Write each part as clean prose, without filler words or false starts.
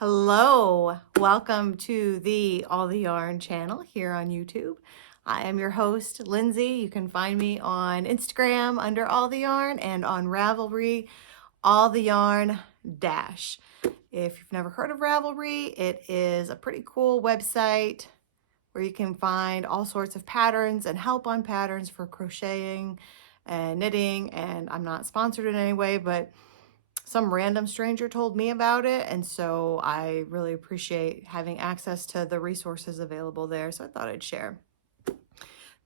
Hello, welcome to the All the Yarn channel here on YouTube. I am your host, Lindsay. You can find me on Instagram under All the Yarn and on Ravelry, All the Yarn Dash. If you've never heard of Ravelry, it is a pretty cool website where you can find all sorts of patterns and help on patterns for crocheting and knitting. And I'm not sponsored in any way, but some random stranger told me about it, and so I really appreciate having access to the resources available there, so I thought I'd share.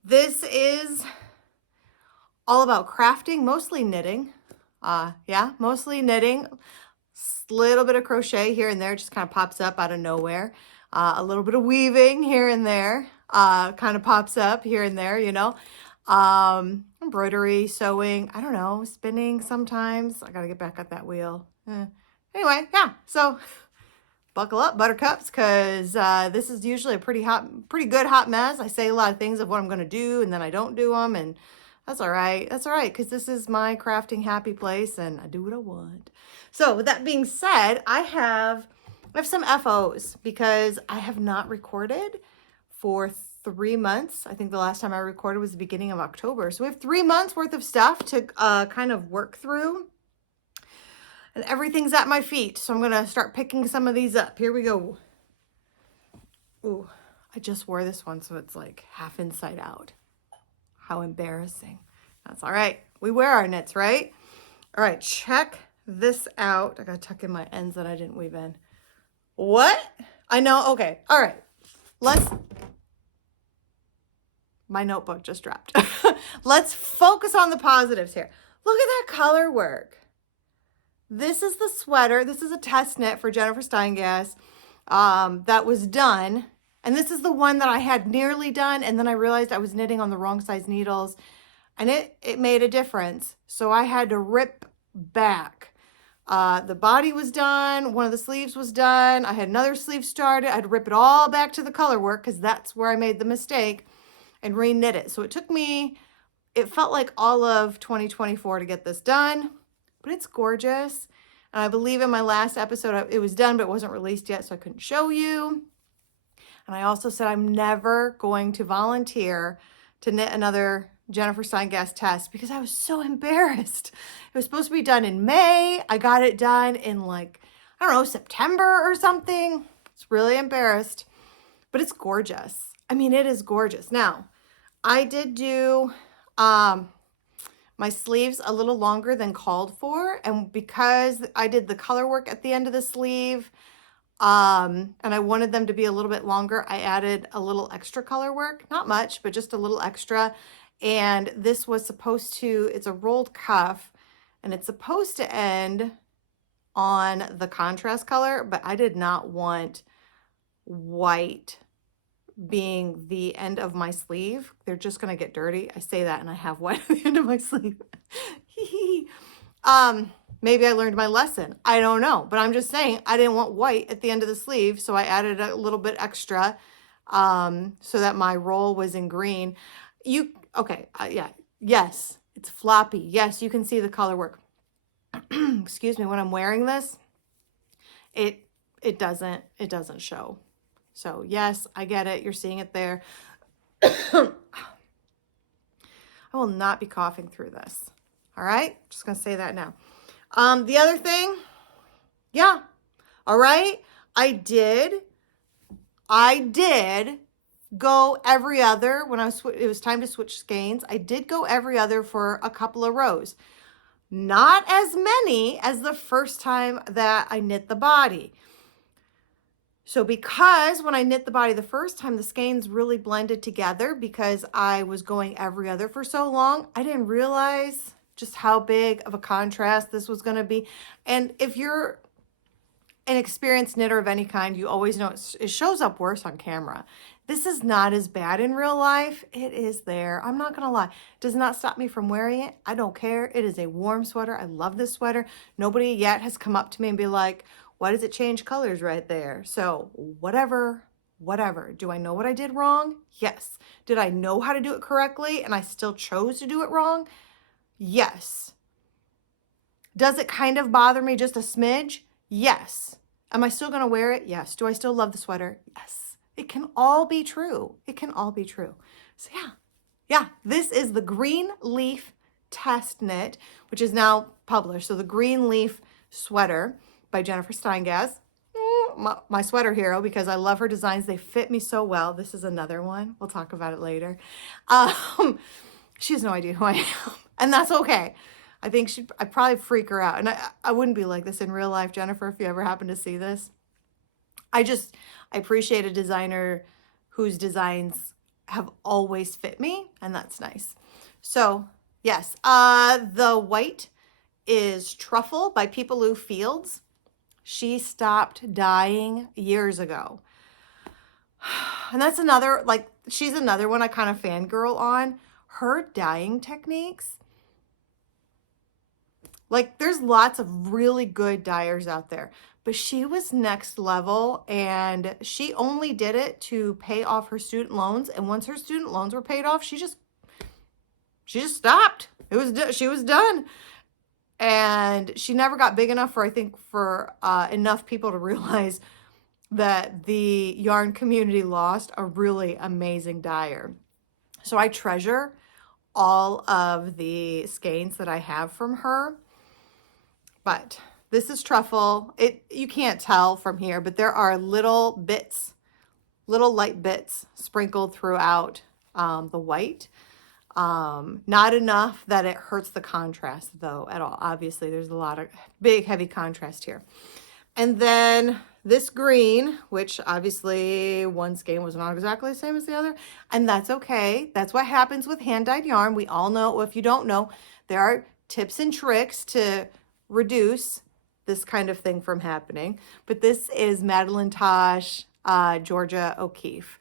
This is all about crafting, mostly knitting. Mostly knitting. Little bit of crochet here and there, just kind of pops up out of nowhere. A little bit of weaving here and there, kind of pops up here and there, you know. Embroidery, sewing, I don't know, spinning sometimes. I gotta get back at that wheel. Anyway, yeah, so buckle up, buttercups, because this is usually a pretty good hot mess. I say a lot of things of what I'm gonna do, and then I don't do them, and that's all right. That's all right, because this is my crafting happy place, and I do what I want. So with that being said, I have some FOs because I have not recorded for 3 months. I think the last time I recorded was the beginning of October. So we have 3 months worth of stuff to kind of work through. And everything's at my feet. So I'm going to start picking some of these up. Here we go. Ooh, I just wore this one, so it's like half inside out. How embarrassing. That's all right. We wear our knits, right? All right, check this out. I got to tuck in my ends that I didn't weave in. What? I know. Okay. All right. My notebook just dropped. Let's focus on the positives here. Look at that color work. This is the sweater. This is a test knit for Jennifer Steingass that was done. And this is the one that I had nearly done. And then I realized I was knitting on the wrong size needles. And it made a difference. So I had to rip back. The body was done. One of the sleeves was done. I had another sleeve started. I had to rip it all back to the color work because that's where I made the mistake. And re-knit it. So it took me, it felt like all of 2024 to get this done, but it's gorgeous. And I believe in my last episode, it was done, but it wasn't released yet, so I couldn't show you. And I also said I'm never going to volunteer to knit another Jennifer Steingass test because I was so embarrassed. It was supposed to be done in May. I got it done in like, I don't know, September or something. It's really embarrassed, but it's gorgeous. I mean, it is gorgeous. Now, I did do my sleeves a little longer than called for. And because I did the color work at the end of the sleeve, and I wanted them to be a little bit longer, I added a little extra color work. Not much, but just a little extra. And this was supposed to, it's a rolled cuff, and it's supposed to end on the contrast color, but I did not want white being the end of my sleeve. They're just going to get dirty. I say that and I have white at the end of my sleeve. Maybe I learned my lesson. I don't know, but I'm just saying I didn't want white at the end of the sleeve. So I added a little bit extra so that my roll was in green. Yes, it's floppy. Yes, you can see the color work. Excuse me, when I'm wearing this, it doesn't show. So yes, I get it. You're seeing it there. I will not be coughing through this. All right. Just going to say that now. The other thing. Yeah. All right. I did go every other when it was time to switch skeins. I did go every other for a couple of rows. Not as many as the first time that I knit the body. So because when I knit the body the first time, the skeins really blended together because I was going every other for so long, I didn't realize just how big of a contrast this was going to be. And if you're an experienced knitter of any kind, you always know it shows up worse on camera. This is not as bad in real life. It is there. I'm not going to lie. It does not stop me from wearing it. I don't care. It is a warm sweater. I love this sweater. Nobody yet has come up to me and be like, why does it change colors right there? So whatever. Do I know what I did wrong? Yes. Did I know how to do it correctly and I still chose to do it wrong? Yes. Does it kind of bother me just a smidge? Yes. Am I still going to wear it? Yes. Do I still love the sweater? Yes. It can all be true. It can all be true. So yeah, this is the Greenleaf test knit, which is now published. So the Greenleaf sweater by Jennifer Steingass. My sweater hero, because I love her designs. They fit me so well. This is another one. We'll talk about it later. She has no idea who I am, and that's okay. I think I'd probably freak her out. And I wouldn't be like this in real life, Jennifer, if you ever happen to see this. I appreciate a designer whose designs have always fit me, and that's nice. So yes, the white is Truffle by Peepaloo Fields. She stopped dyeing years ago. And that's another, like, she's another one I kind of fangirl on. Her dyeing techniques, like, there's lots of really good dyers out there, but she was next level, and she only did it to pay off her student loans. And once her student loans were paid off, she just stopped. She was done. And she never got big enough for enough people to realize that the yarn community lost a really amazing dyer. So I treasure all of the skeins that I have from her. But this is Truffle. You can't tell from here, but there are little light bits sprinkled throughout the white. Not enough that it hurts the contrast though at all. Obviously there's a lot of big heavy contrast here. And then this green, which obviously one skein was not exactly the same as the other, and that's okay. That's what happens with hand dyed yarn. We all know, if you don't know, there are tips and tricks to reduce this kind of thing from happening. But this is Madelinetosh Georgia O'Keeffe.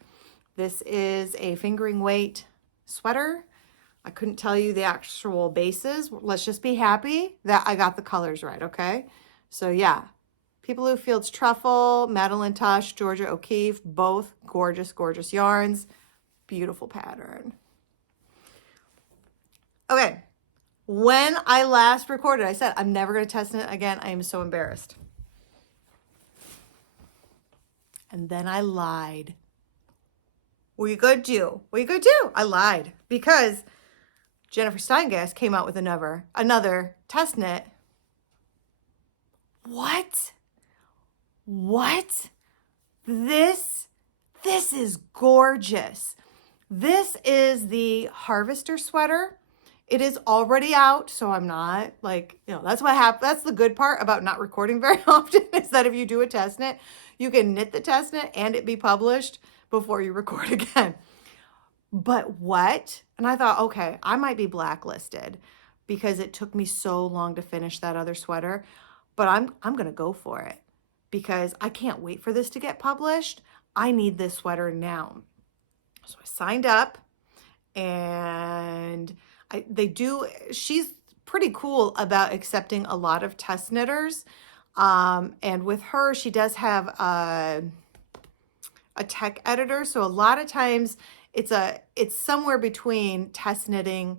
This is a fingering weight sweater. I couldn't tell you the actual bases. Let's just be happy that I got the colors right, okay? So yeah, Peepaloo Fields Truffle, Madelinetosh, Georgia O'Keeffe, both gorgeous, gorgeous yarns. Beautiful pattern. Okay, when I last recorded, I said I'm never going to test it again. I am so embarrassed. And then I lied. What you gonna do? What you gonna do? I lied because Jennifer Steingass came out with another test knit. What? This is gorgeous. This is the Harvester sweater. It is already out, so I'm not like, that's what happens. That's the good part about not recording very often, is that if you do a test knit, you can knit the test knit and it be published before you record again. But what? And I thought, okay, I might be blacklisted because it took me so long to finish that other sweater, but I'm going to go for it because I can't wait for this to get published. I need this sweater now. So I signed up, and she's pretty cool about accepting a lot of test knitters. And with her, she does have a tech editor. So a lot of times it's somewhere between test knitting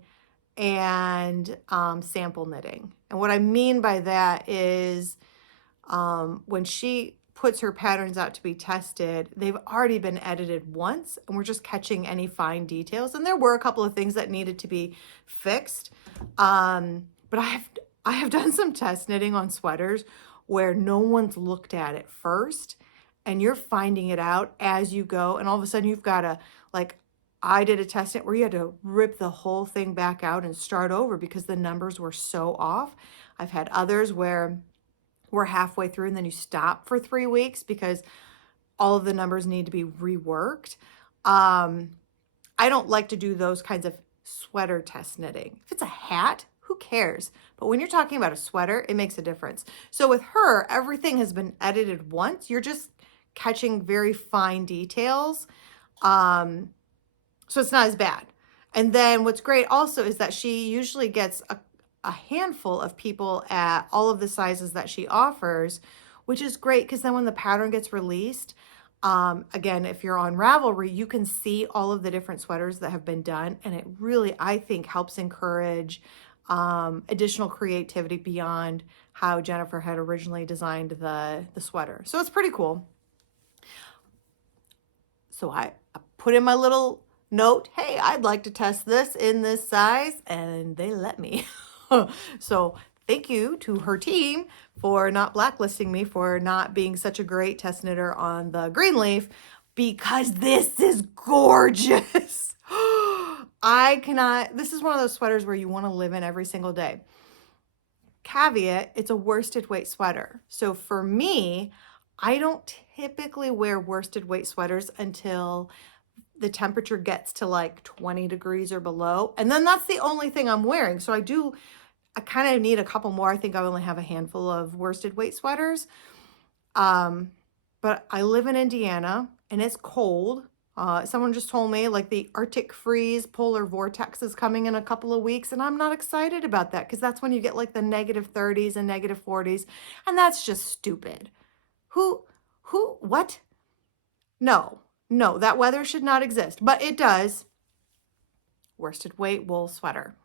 and sample knitting. And what I mean by that is when she puts her patterns out to be tested, they've already been edited once, and we're just catching any fine details. And there were a couple of things that needed to be fixed. But I have done some test knitting on sweaters where no one's looked at it first, and you're finding it out as you go. And all of a sudden you've got to, like, I did a test knit where you had to rip the whole thing back out and start over because the numbers were so off. I've had others where we're halfway through and then you stop for 3 weeks because all of the numbers need to be reworked. I don't like to do those kinds of sweater test knitting. If it's a hat, who cares? But when you're talking about a sweater, it makes a difference. So with her, everything has been edited once. You're just catching very fine details. So it's not as bad. And then what's great also is that she usually gets a handful of people at all of the sizes that she offers, which is great because then when the pattern gets released, again, if you're on Ravelry, you can see all of the different sweaters that have been done. And it really, I think, helps encourage additional creativity beyond how Jennifer had originally designed the sweater. So it's pretty cool. So I put in my little note, hey, I'd like to test this in this size, and they let me. So thank you to her team for not blacklisting me for not being such a great test knitter on the Greenleaf, because this is gorgeous. I cannot, this is one of those sweaters where you want to live in every single day. Caveat, it's a worsted weight sweater. So for me, I don't typically wear worsted weight sweaters until the temperature gets to like 20 degrees or below. And then that's the only thing I'm wearing. So I kind of need a couple more. I think I only have a handful of worsted weight sweaters. But I live in Indiana and it's cold. Someone just told me like the Arctic freeze polar vortex is coming in a couple of weeks, and I'm not excited about that because that's when you get like the -30s and -40s, and that's just stupid. What? No, that weather should not exist, but it does. Worsted weight wool sweater.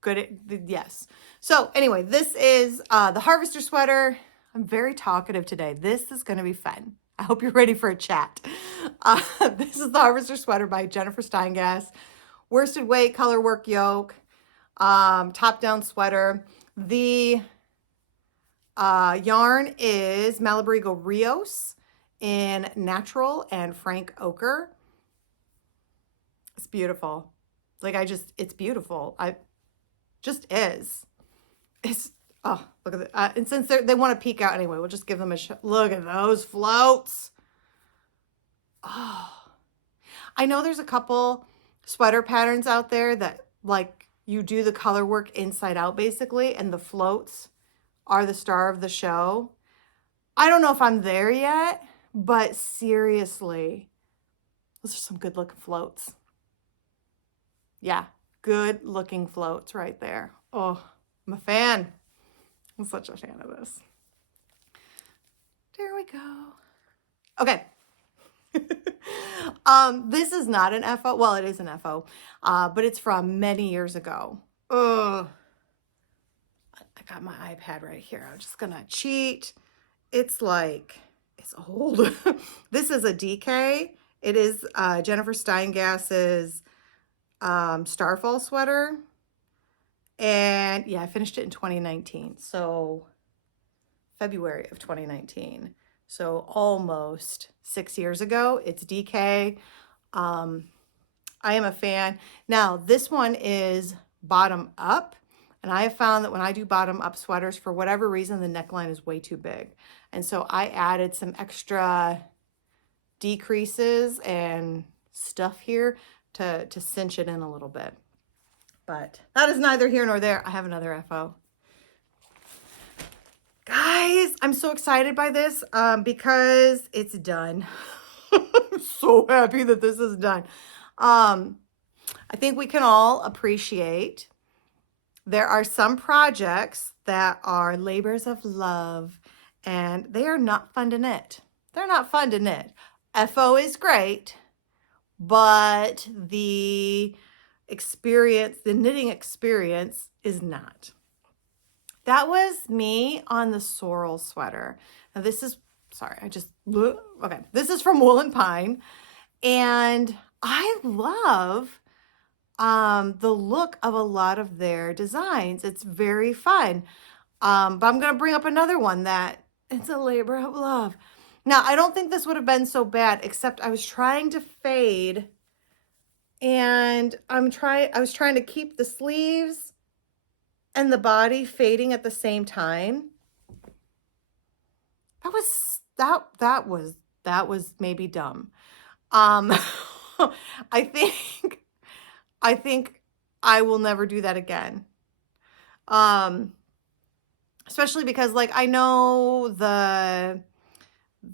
Good, yes. So anyway, this is the Harvester sweater. I'm very talkative today. This is going to be fun. I hope you're ready for a chat. This is the Harvester sweater by Jennifer Steingass. Worsted weight, color work yoke, top down sweater. The yarn is Malabrigo Rios in natural and frank ochre. It's beautiful. Like it's beautiful. Just is. It's, oh, look at that. And since they want to peek out anyway, we'll just give them a look at those floats. Oh, I know there's a couple sweater patterns out there that like you do the color work inside out basically, and the floats are the star of the show. I don't know if I'm there yet, but seriously, those are some good looking floats. Yeah, good looking floats right there. Oh, I'm a fan. I'm such a fan of this. There we go. Okay. This is not an FO. Well, it is an FO, but it's from many years ago. Ugh. I got my iPad right here. I'm just gonna cheat. It's like, it's old. This is a DK. It is Jennifer Steingass's Starfall sweater. And yeah, I finished it in 2019. So February of 2019. So almost 6 years ago. It's DK. I am a fan. Now this one is bottom up. And I have found that when I do bottom up sweaters, for whatever reason, the neckline is way too big. And so I added some extra decreases and stuff here to cinch it in a little bit. But that is neither here nor there. I have another FO. Guys, I'm so excited by this because it's done. I'm so happy that this is done. I think we can all appreciate there are some projects that are labors of love, and they are not fun to knit. They're not fun to knit. FO is great, but the experience, the knitting experience is not. That was me on the Sorrel sweater. Now this is, sorry, okay. This is from Wool and Pine, and I love the look of a lot of their designs. It's very fun. But I'm going to bring up another one that it's a labor of love. Now, I don't think this would have been so bad, except I was trying to fade, and I was trying to keep the sleeves and the body fading at the same time. That was maybe dumb. I think I will never do that again. Especially because like I know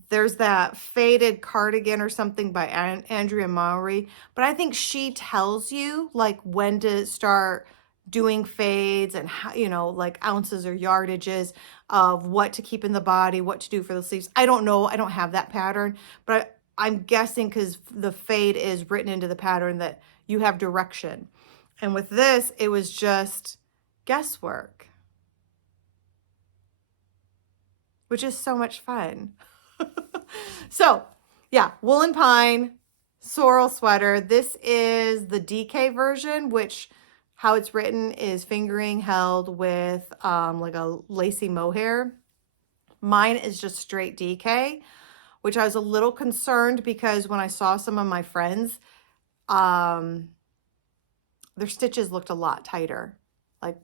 there's that faded cardigan or something by Andrea Mowry, but I think she tells you like when to start doing fades and how, you know, like ounces or yardages of what to keep in the body, what to do for the sleeves. I don't know. I don't have that pattern, but I'm guessing because the fade is written into the pattern that you have direction. And with this, it was just, guesswork, which is so much fun. So yeah, woolen pine, sorrel sweater. This is the DK version, which how it's written is fingering held with like a lacy mohair. Mine is just straight DK, which I was a little concerned because when I saw some of my friends, their stitches looked a lot tighter. Like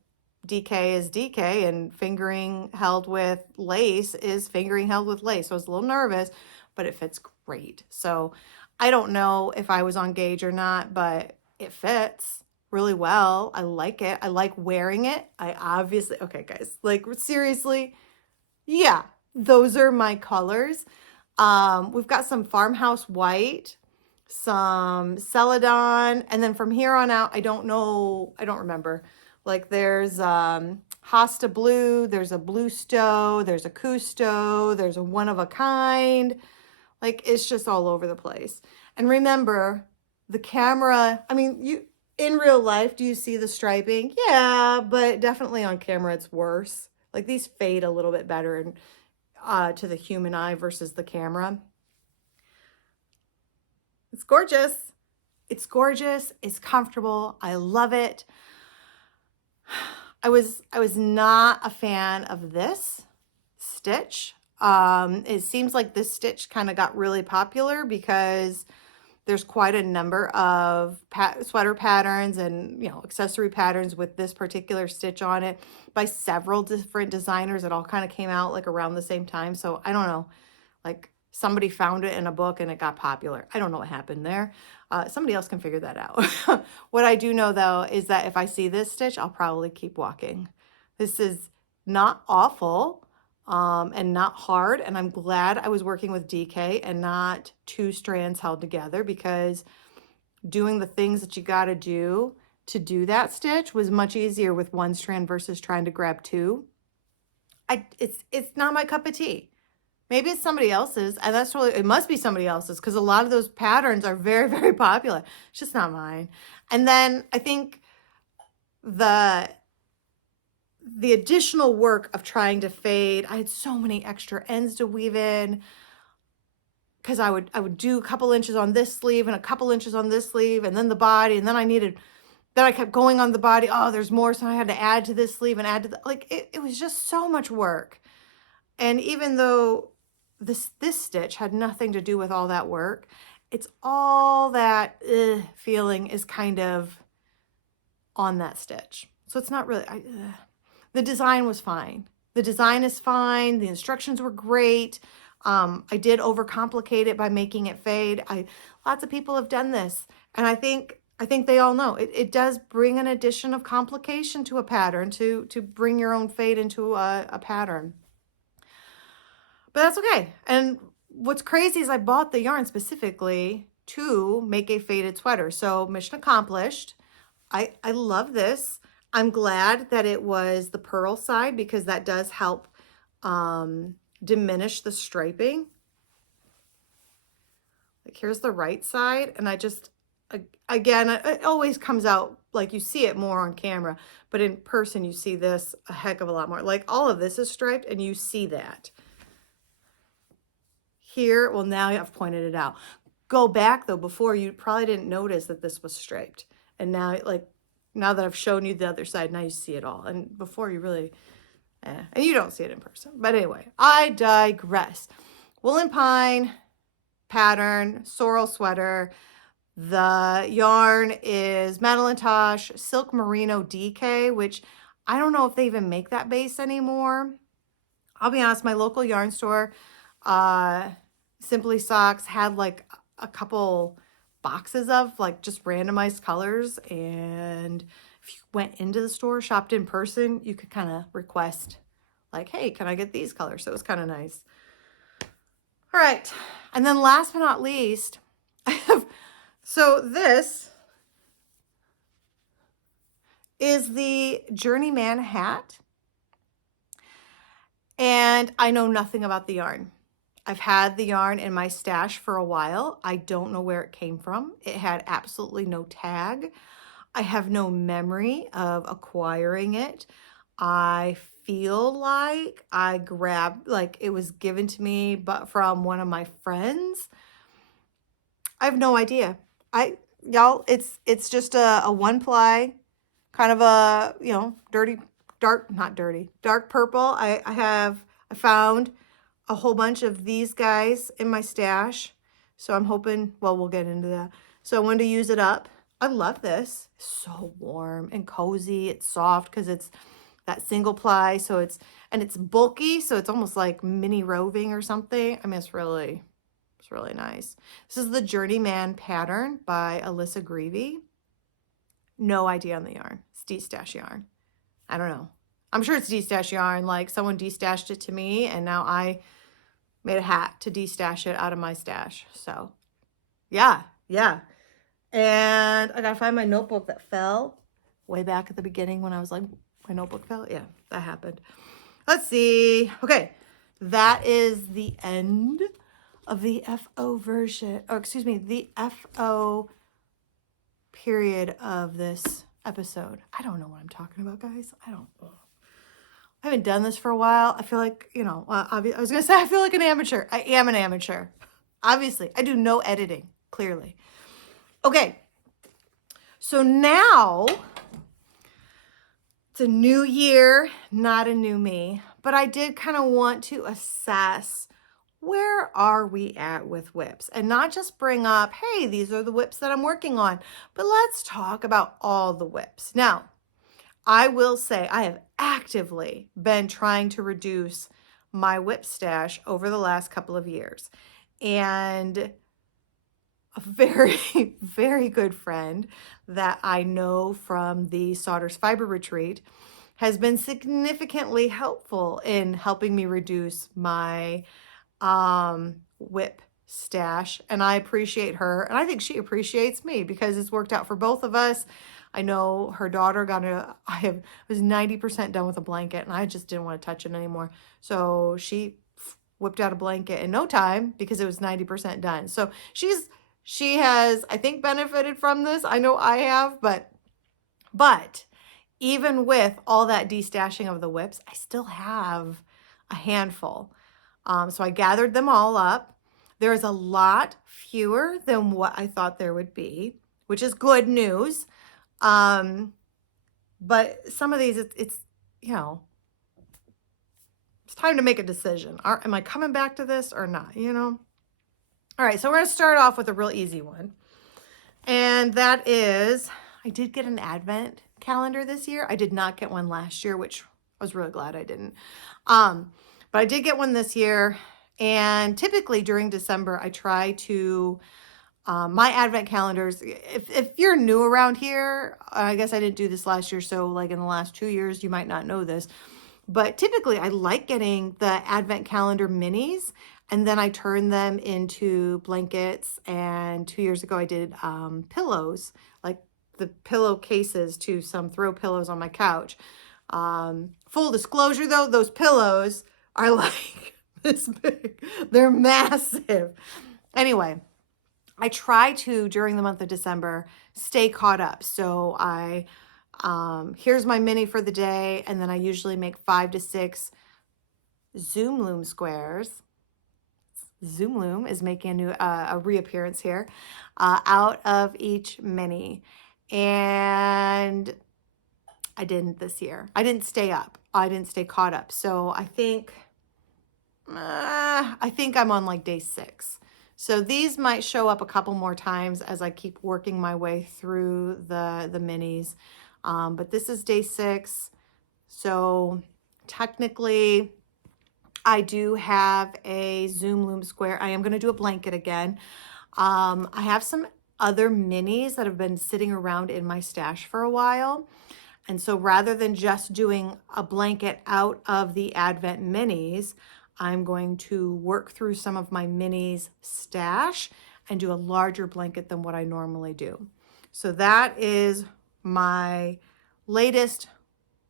DK is DK and fingering held with lace is fingering held with lace. So I was a little nervous, but it fits great. So I don't know if I was on gauge or not, but it fits really well. I like it. I like wearing it. I obviously, okay guys, like seriously, yeah, those are my colors. We've got some farmhouse white, some celadon, and then from here on out, I don't know, I don't remember. Like there's Hosta blue, there's a Bluesteau, there's a Cousteau, there's a one of a kind. Like it's just all over the place. And remember, the camera, I mean, you in real life, do you see the striping? Yeah, but definitely on camera it's worse. Like these fade a little bit better and to the human eye versus the camera. It's gorgeous. It's gorgeous. It's comfortable. I love it. I was not a fan of this stitch. It seems like this stitch kind of got really popular because there's quite a number of sweater patterns and, you know, accessory patterns with this particular stitch on it by several different designers. It all kind of came out like around the same time. So I don't know, like somebody found it in a book and it got popular. I don't know what happened there. Somebody else can figure that out. What I do know though is that if I see this stitch, I'll probably keep walking. This is not awful. And not hard. And I'm glad I was working with DK and not two strands held together, because doing the things that you got to do that stitch was much easier with one strand versus trying to grab two. It's not my cup of tea. Maybe it's somebody else's, and that's totally, it must be somebody else's because a lot of those patterns are very, very popular. It's just not mine. And then I think the additional work of trying to fade, I had so many extra ends to weave in because I would do a couple inches on this sleeve and a couple inches on this sleeve and then the body, and then I kept going on the body. Oh, there's more, so I had to add to this sleeve and add to the, like it was just so much work. And even though this stitch had nothing to do with all that work, it's all that feeling is kind of on that stitch. So it's not really, the design was fine. The design is fine. The instructions were great. I did overcomplicate it by making it fade. Lots of people have done this, and I think they all know it does bring an addition of complication to a pattern to bring your own fade into a pattern. But that's okay. And what's crazy is I bought the yarn specifically to make a faded sweater. So mission accomplished. I love this. I'm glad that it was the purl side because that does help diminish the striping. Like here's the right side, and I just, again, it always comes out like you see it more on camera, but in person you see this a heck of a lot more. Like all of this is striped and you see that. Here, well now I've pointed it out. Go back though, before you probably didn't notice that this was striped. And now now that I've shown you the other side, now you see it all. And before you really, and you don't see it in person. But anyway, I digress. Woolen pine pattern, sorrel sweater. The yarn is Madelinetosh Silk Merino DK, which I don't know if they even make that base anymore. I'll be honest, my local yarn store, Simply Socks, had like a couple boxes of like just randomized colors, and if you went into the store, shopped in person, you could kind of request like, hey, can I get these colors? So it was kind of nice. All right, and then last but not least, I have, so this is the Journeyman Hat, and I know nothing about the yarn. I've had the yarn in my stash for a while. I don't know where it came from. It had absolutely no tag. I have no memory of acquiring it. I feel like I grabbed, like it was given to me, but from one of my friends. I have no idea. Y'all, it's just a one ply, kind of a, you know, dark purple. I found a whole bunch of these guys in my stash. So I'm hoping, well, we'll get into that. So I wanted to use it up. I love this. It's so warm and cozy. It's soft because it's that single ply. So it's bulky. So it's almost like mini roving or something. I mean, it's really nice. This is the Journeyman pattern by Alyssa Grieve. No idea on the yarn. It's de-stash yarn. I don't know. I'm sure it's de-stash yarn. Like someone de-stashed it to me and now I made a hat to de-stash it out of my stash. So yeah. And I gotta find my notebook that fell way back at the beginning when I was like, my notebook fell. Yeah, that happened. Let's see. Okay, that is the end of the FO version, or excuse me, the FO period of this episode. I don't know what I'm talking about, guys. I haven't done this for a while. I feel like, you know, I was gonna say I feel like an amateur. I am an amateur. Obviously, I do no editing, clearly. Okay, so now it's a new year, not a new me, but I did kind of want to assess where are we at with WIPs and not just bring up, hey, these are the WIPs that I'm working on, but let's talk about all the WIPs. Now, I will say I have actively been trying to reduce my WIP stash over the last couple of years. And a very, very good friend that I know from the Sodders Fiber Retreat has been significantly helpful in helping me reduce my WIP stash, and I appreciate her, and I think she appreciates me because it's worked out for both of us. I know her daughter was 90% done with a blanket, and I just didn't want to touch it anymore. So she whipped out a blanket in no time because it was 90% done. So she has, I think, benefited from this. I know I have, but even with all that destashing of the WIPs, I still have a handful. So I gathered them all up. There's a lot fewer than what I thought there would be, which is good news. But some of these, it's you know, it's time to make a decision. Am I coming back to this or not, you know? All right, so we're going to start off with a real easy one. And that is, I did get an advent calendar this year. I did not get one last year, which I was really glad I didn't. But I did get one this year. And typically during December, I try to, my advent calendars, if you're new around here, I guess I didn't do this last year. So like in the last 2 years, you might not know this. But typically I like getting the advent calendar minis. And then I turn them into blankets. And 2 years ago, I did pillows, like the pillowcases to some throw pillows on my couch. Full disclosure, though, those pillows are like this big. They're massive. Anyway, I try to, during the month of December, stay caught up. So here's my mini for the day. And then I usually make 5 to 6 Zoom Loom squares. Zoom Loom is making a reappearance here out of each mini. And I didn't this year. I didn't stay up. I didn't stay caught up. So I think I'm on like day 6. So these might show up a couple more times as I keep working my way through the minis. But this is day 6. So technically I do have a Zoom Loom square. I am going to do a blanket again. I have some other minis that have been sitting around in my stash for a while. And so rather than just doing a blanket out of the Advent minis, I'm going to work through some of my minis stash and do a larger blanket than what I normally do. So that is my latest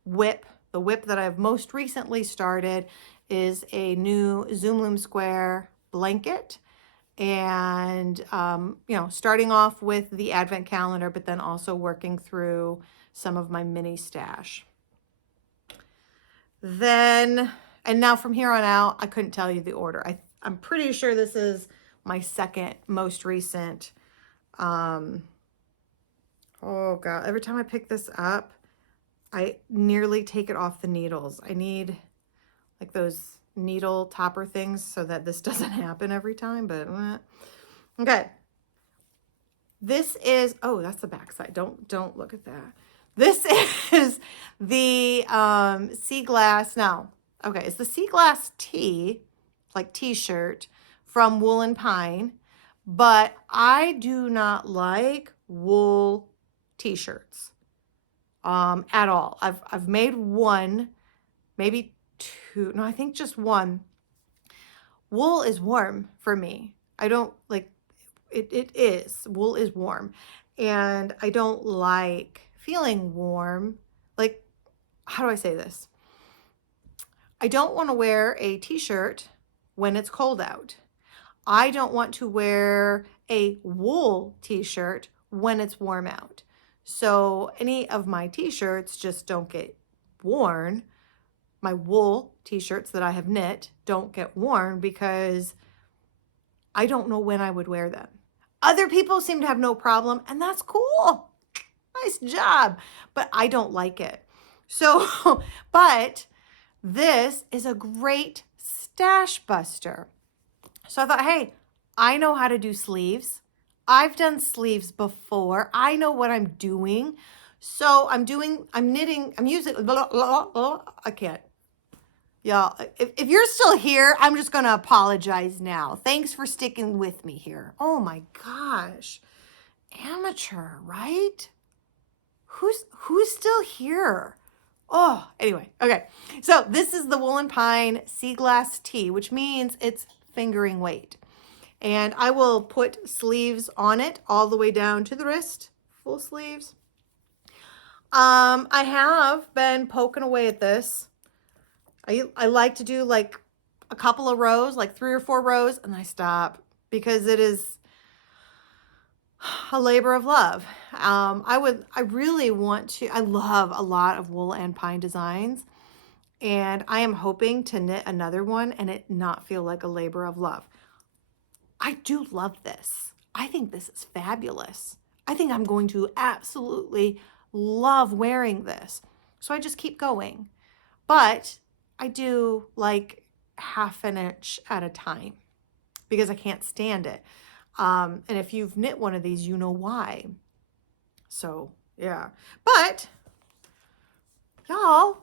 WIP. The WIP that I've most recently started is a new Zoom Loom Square blanket. and, you know, starting off with the advent calendar, but then also working through some of my mini stash. Then, and now from here on out, I couldn't tell you the order. I'm pretty sure this is my second most recent. Oh God, every time I pick this up, I nearly take it off the needles. I need like those needle topper things so that this doesn't happen every time, but okay. This is, oh, that's the back side. Don't look at that. This is the Sea Glass. Now, okay, it's the Sea Glass tee, like t-shirt from Wool and Pine, but I do not like wool t-shirts at all. I've made one, maybe two, no, I think just one. Wool is warm for me. I don't like it is. Wool is warm. And I don't like feeling warm. Like, how do I say this? I don't want to wear a t-shirt when it's cold out. I don't want to wear a wool t-shirt when it's warm out. So any of my t-shirts just don't get worn. My wool t-shirts that I have knit don't get worn because I don't know when I would wear them. Other people seem to have no problem, and that's cool. Nice job. But I don't like it. So, but this is a great stash buster. So I thought, hey, I know how to do sleeves. I've done sleeves before. I know what I'm doing. So I'm knitting, I'm using, I can't. Y'all, if you're still here, I'm just going to apologize now. Thanks for sticking with me here. Oh my gosh. Amateur, right? Who's still here? Oh, anyway. Okay. So this is the Wool and Pine Sea Glass tee, which means it's fingering weight. And I will put sleeves on it all the way down to the wrist, full sleeves. I have been poking away at this. I like to do like a couple of rows, like 3 or 4 rows, and I stop because it is a labor of love. I really want to, I love a lot of Wool and Pine designs, and I am hoping to knit another one and it not feel like a labor of love. I do love this. I think this is fabulous. I think I'm going to absolutely love wearing this. So I just keep going. But I do like 1/2 an inch at a time because I can't stand it. And if you've knit one of these, you know why. So yeah, but y'all,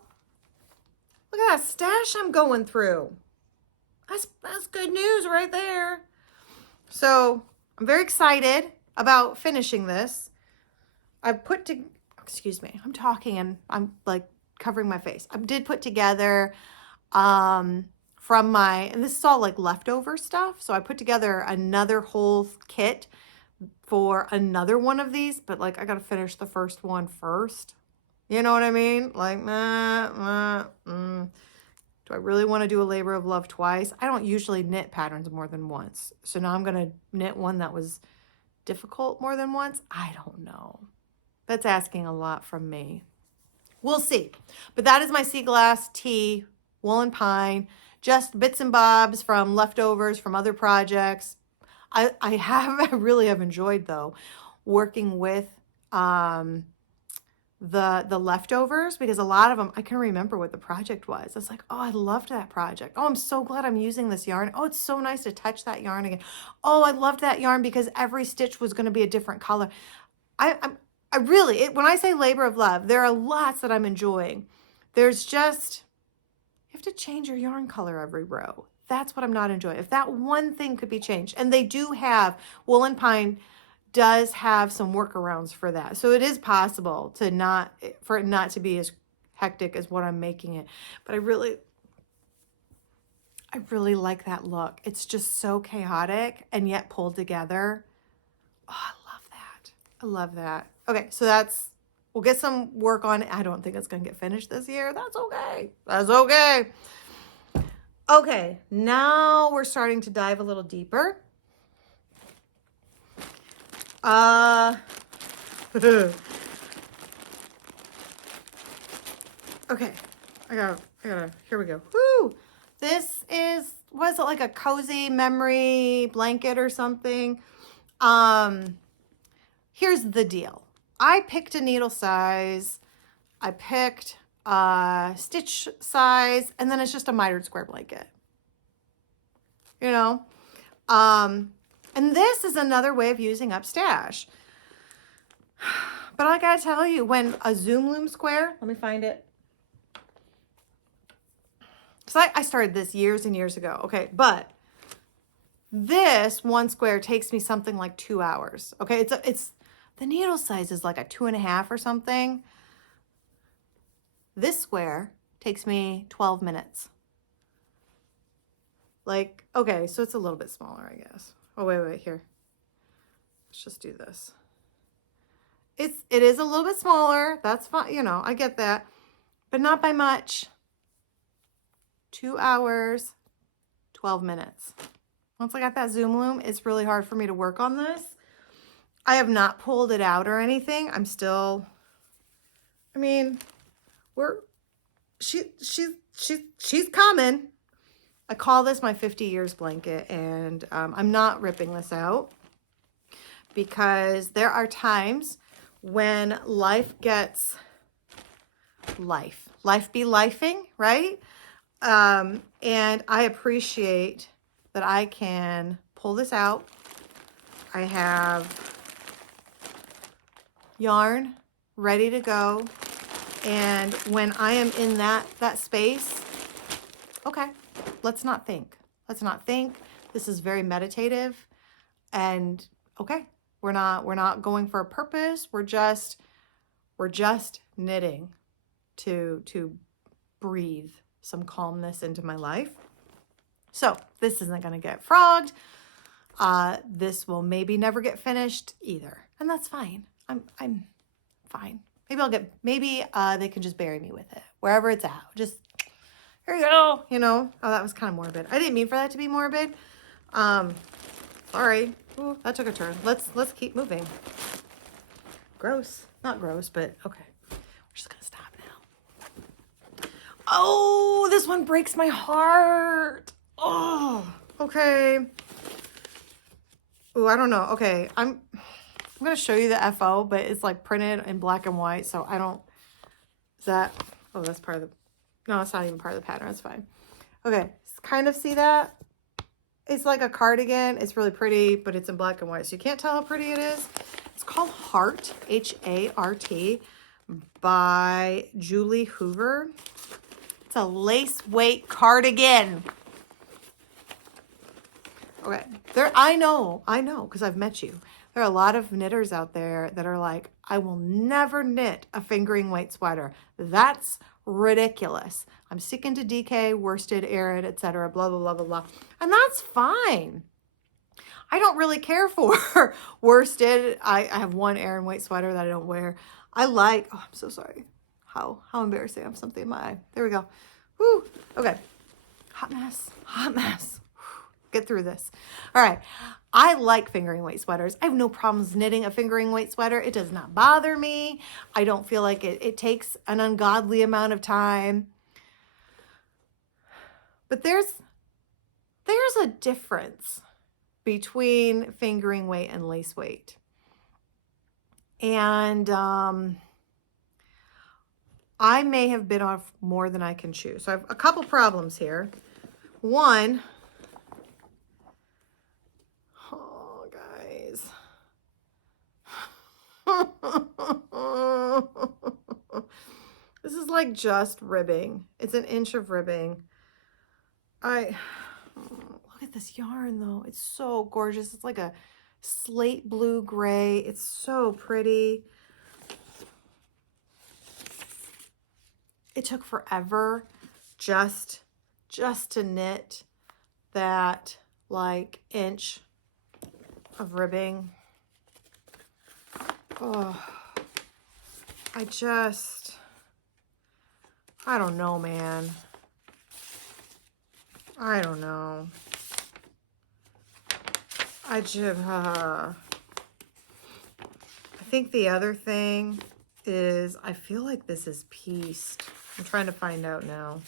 look at that stash I'm going through. That's good news right there. So I'm very excited about finishing this. Excuse me, I'm talking and I'm like covering my face. I did put together from my, and this is all like leftover stuff. So I put together another whole kit for another one of these, but like I got to finish the first one first. You know what I mean? Like, do I really want to do a labor of love twice? I don't usually knit patterns more than once. So now I'm going to knit one that was difficult more than once. I don't know. That's asking a lot from me. We'll see. But that is my Sea Glass tee, Wool and Pine, just bits and bobs from leftovers from other projects. I really have enjoyed though working with the leftovers, because a lot of them I can remember what the project was. It's like, oh, I loved that project. Oh, I'm so glad I'm using this yarn. Oh, it's so nice to touch that yarn again. Oh, I loved that yarn because every stitch was going to be a different color. I really, when I say labor of love, there are lots that I'm enjoying. There's just, you have to change your yarn color every row. That's what I'm not enjoying. If that one thing could be changed, and they do have, Wool and Pine does have some workarounds for that. So it is possible for it not to be as hectic as what I'm making it. But I really like that look. It's just so chaotic and yet pulled together. Oh, I love that. I love that. Okay, so we'll get some work on it. I don't think it's going to get finished this year. That's okay. That's okay. Okay, now we're starting to dive a little deeper. Okay, I gotta, here we go. Woo! This was it like a cozy memory blanket or something? Here's the deal. I picked a needle size, I picked a stitch size, and then it's just a mitered square blanket. You know? And this is another way of using up stash. But I gotta tell you, when a Zoom Loom square, let me find it. Because I started this years and years ago, okay? But this one square takes me something like 2 hours, okay? It's the needle size is like a 2.5 or something. This square takes me 12 minutes. Like, okay, so it's a little bit smaller, I guess. Oh, wait, here. Let's just do this. It is a little bit smaller. That's fine, you know, I get that. But not by much. 2 hours, 12 minutes. Once I got that Zoom Loom, it's really hard for me to work on this. I have not pulled it out or anything. I'm still, I mean, she's coming. I call this my 50 years blanket, and I'm not ripping this out because there are times when life gets life be lifing, right? And I appreciate that I can pull this out. I have yarn ready to go. And when I am in that space, okay, let's not think. Let's not think. This is very meditative. And okay, we're not going for a purpose. We're just knitting to breathe some calmness into my life. So this isn't going to get frogged. This will maybe never get finished either. And that's fine. I'm fine. Maybe they can just bury me with it wherever it's at. Just, here you go. You know, oh, that was kind of morbid. I didn't mean for that to be morbid. Sorry. Ooh, that took a turn. Let's keep moving. Gross. Not gross, but okay. We're just going to stop now. Oh, this one breaks my heart. Oh, okay. Oh, I don't know. Okay, I'm going to show you the FO, but it's like printed in black and white, so I don't, oh, that's part of the, no, it's not even part of the pattern. It's fine. Okay, kind of see that? It's like a cardigan. It's really pretty, but it's in black and white, so you can't tell how pretty it is. It's called Heart, H-A-R-T, by Julie Hoover. It's a lace weight cardigan. Okay, I know, because I've met you. There are a lot of knitters out there that are like, I will never knit a fingering weight sweater. That's ridiculous. I'm sticking to DK, worsted, arid, etc., blah, blah, blah, blah, blah. And that's fine. I don't really care for worsted. I have one Aran weight sweater that I don't wear. I like, oh, I'm so sorry. How embarrassing. I have something in my eye. There we go. Whew. Okay. Hot mess. Hot mess. Get through this. All right. I like fingering weight sweaters. I have no problems knitting a fingering weight sweater. It does not bother me. I don't feel like it takes an ungodly amount of time. But there's a difference between fingering weight and lace weight. And I may have bit off more than I can chew. So I have a couple problems here. One, oh, guys. This is like just ribbing. It's an inch of ribbing. Look at this yarn though. It's so gorgeous. It's like a slate blue gray. It's so pretty. It took forever just to knit that like inch of ribbing. Oh, I don't know, man. I don't know. think the other thing is I feel like this is pieced. I'm trying to find out now.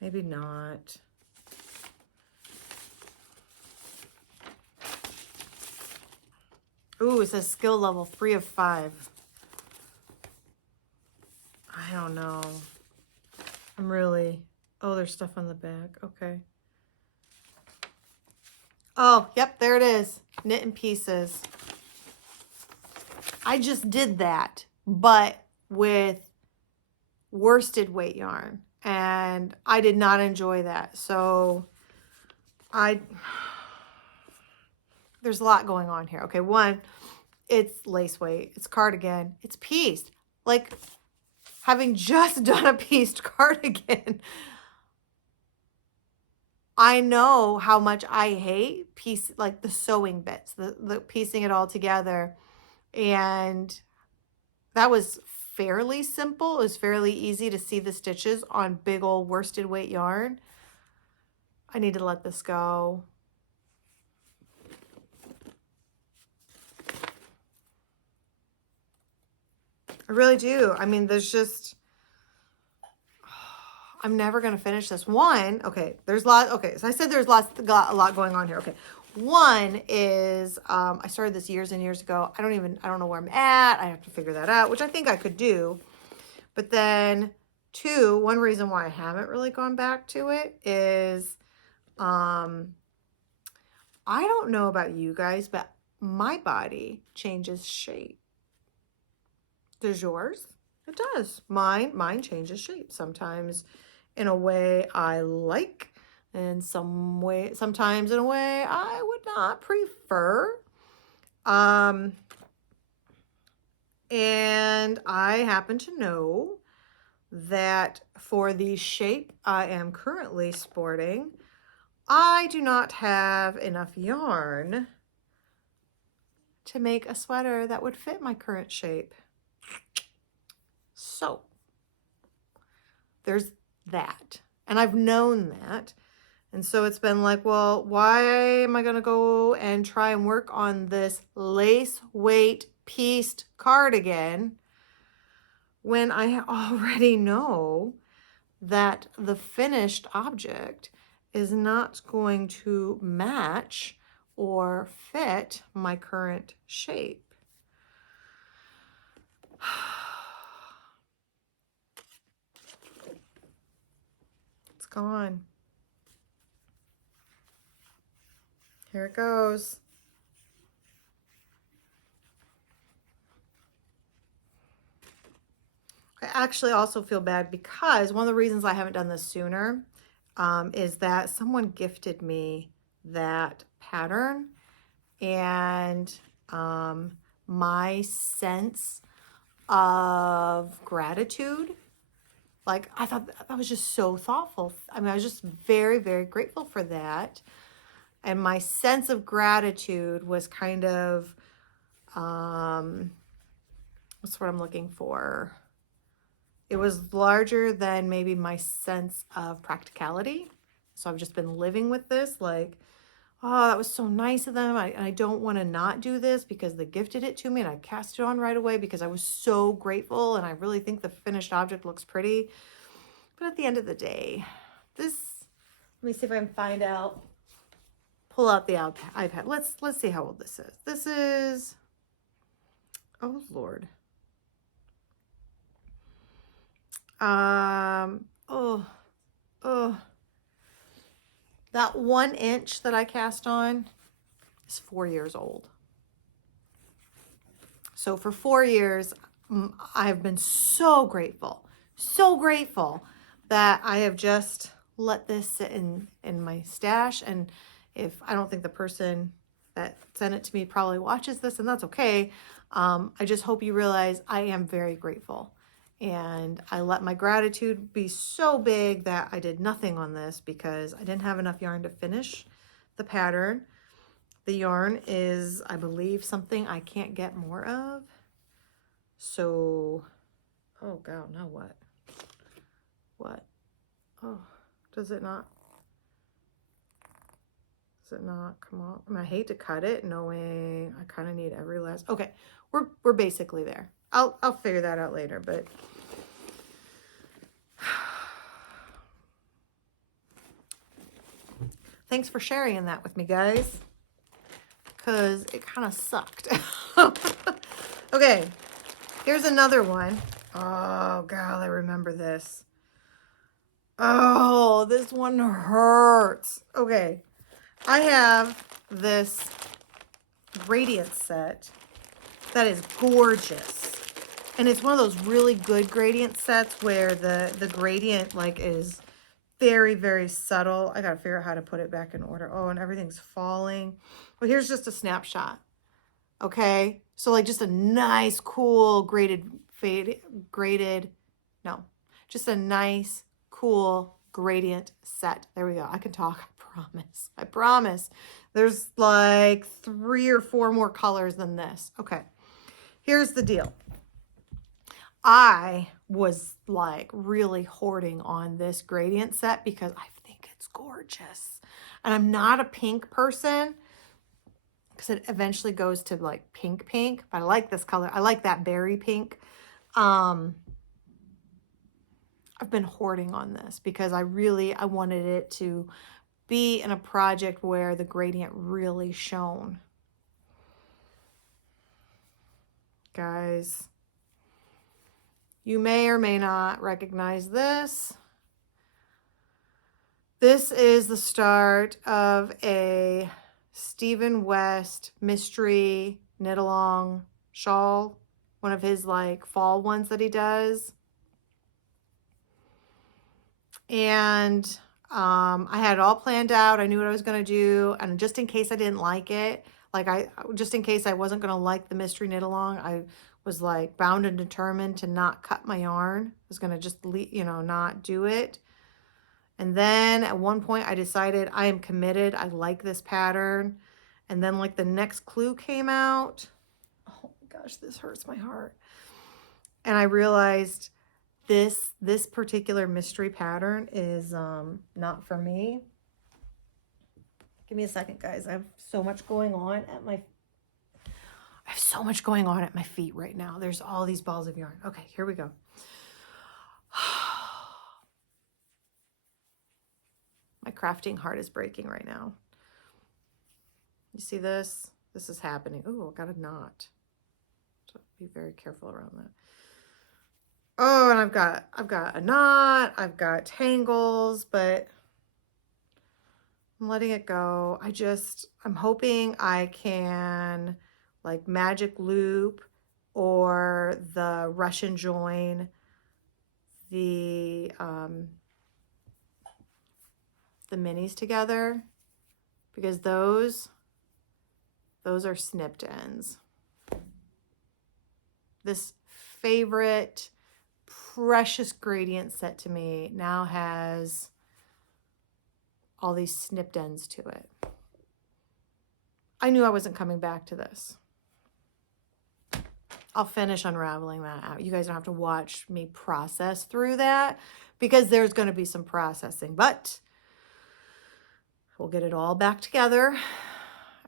Maybe not. Ooh, it says skill level 3 of 5. I don't know. I'm really... Oh, there's stuff on the back. Okay. Oh, yep, there it is. Knit in pieces. I just did that, but with worsted weight yarn. And I did not enjoy that. So there's a lot going on here. Okay, one, it's lace weight, it's cardigan, it's pieced. Like, having just done a pieced cardigan, I know how much I hate like the sewing bits, the piecing it all together. And that was fairly simple. It was fairly easy to see the stitches on big old worsted weight yarn. I need to let this go. I really do. I mean, there's just, I'm never going to finish this. One, okay, there's a lot. Okay, so I said there's a lot going on here. Okay. One is, I started this years and years ago. I don't know where I'm at. I have to figure that out, which I think I could do. But then two, one reason why I haven't really gone back to it is, I don't know about you guys, but my body changes shape. Does yours? It does. Mine changes shape. Sometimes in a way I like, and sometimes in a way I would not prefer. And I happen to know that for the shape I am currently sporting, I do not have enough yarn to make a sweater that would fit my current shape. So there's that. And I've known that. And so it's been like, well, why am I going to go and try and work on this lace weight pieced cardigan when I already know that the finished object is not going to match or fit my current shape? It's gone. Here it goes. I actually also feel bad because one of the reasons I haven't done this sooner is that someone gifted me that pattern, and my sense of gratitude, like, I thought that was just so thoughtful. I mean, I was just very, very grateful for that. And my sense of gratitude was kind of, what's what I'm looking for? It was larger than maybe my sense of practicality. So I've just been living with this, like, oh, that was so nice of them. I don't want to not do this because they gifted it to me, and I cast it on right away because I was so grateful, and I really think the finished object looks pretty. But at the end of the day, this, let me see if I can find out, pull out the iPad. Let's see how old this is. This is, oh Lord. That 1 inch that I cast on is 4 years old. So for 4 years, I've been so grateful that I have just let this sit in my stash. And if I don't think the person that sent it to me probably watches this, and that's okay. I just hope you realize I am very grateful. And I let my gratitude be so big that I did nothing on this because I didn't have enough yarn to finish the pattern. The yarn is, I believe, something I can't get more of. So, oh God, now what? What? Oh, does it not? Does it not come off? I mean, I hate to cut it knowing I kind of need every last, okay. We're basically there. I'll figure that out later, but thanks for sharing that with me, guys, because it kind of sucked. Okay, here's another one. Oh, God, I remember this. Oh, this one hurts. Okay, I have this gradient set that is gorgeous. And it's one of those really good gradient sets where the gradient, like, is very, very subtle. I got to figure out how to put it back in order. Oh, and everything's falling. Well, here's just a snapshot. Okay, so like just a nice, cool, just a nice, cool gradient set. There we go. I can talk, I promise. I promise. There's like 3 or 4 more colors than this. Okay, here's the deal. I was like really hoarding on this gradient set because I think it's gorgeous. And I'm not a pink person, because it eventually goes to like pink, but I like this color. I like that berry pink. I've been hoarding on this because I wanted it to be in a project where the gradient really shone. Guys, you may or may not recognize this. This is the start of a Stephen West mystery knit along shawl, one of his like fall ones that he does. And I had it all planned out. I knew what I was going to do, and just in case I didn't like it, just in case I wasn't going to like the mystery knit along, I was like bound and determined to not cut my yarn. I was going to just not do it. And then at one point I decided I am committed. I like this pattern. And then like the next clue came out. Oh my gosh, this hurts my heart. And I realized this particular mystery pattern is not for me. Give me a second, guys. I have so much going on at my feet right now. There's all these balls of yarn. Okay, here we go. My crafting heart is breaking right now. You see this? This is happening. Oh, I got a knot. So be very careful around that. Oh, and I've got a knot. I've got tangles, but I'm letting it go. I'm hoping I can like magic loop or the Russian join the minis together, because those are snipped ends. This favorite precious gradient set to me now has all these snipped ends to it. I knew I wasn't coming back to this. I'll finish unraveling that out. You guys don't have to watch me process through that, because there's going to be some processing, but we'll get it all back together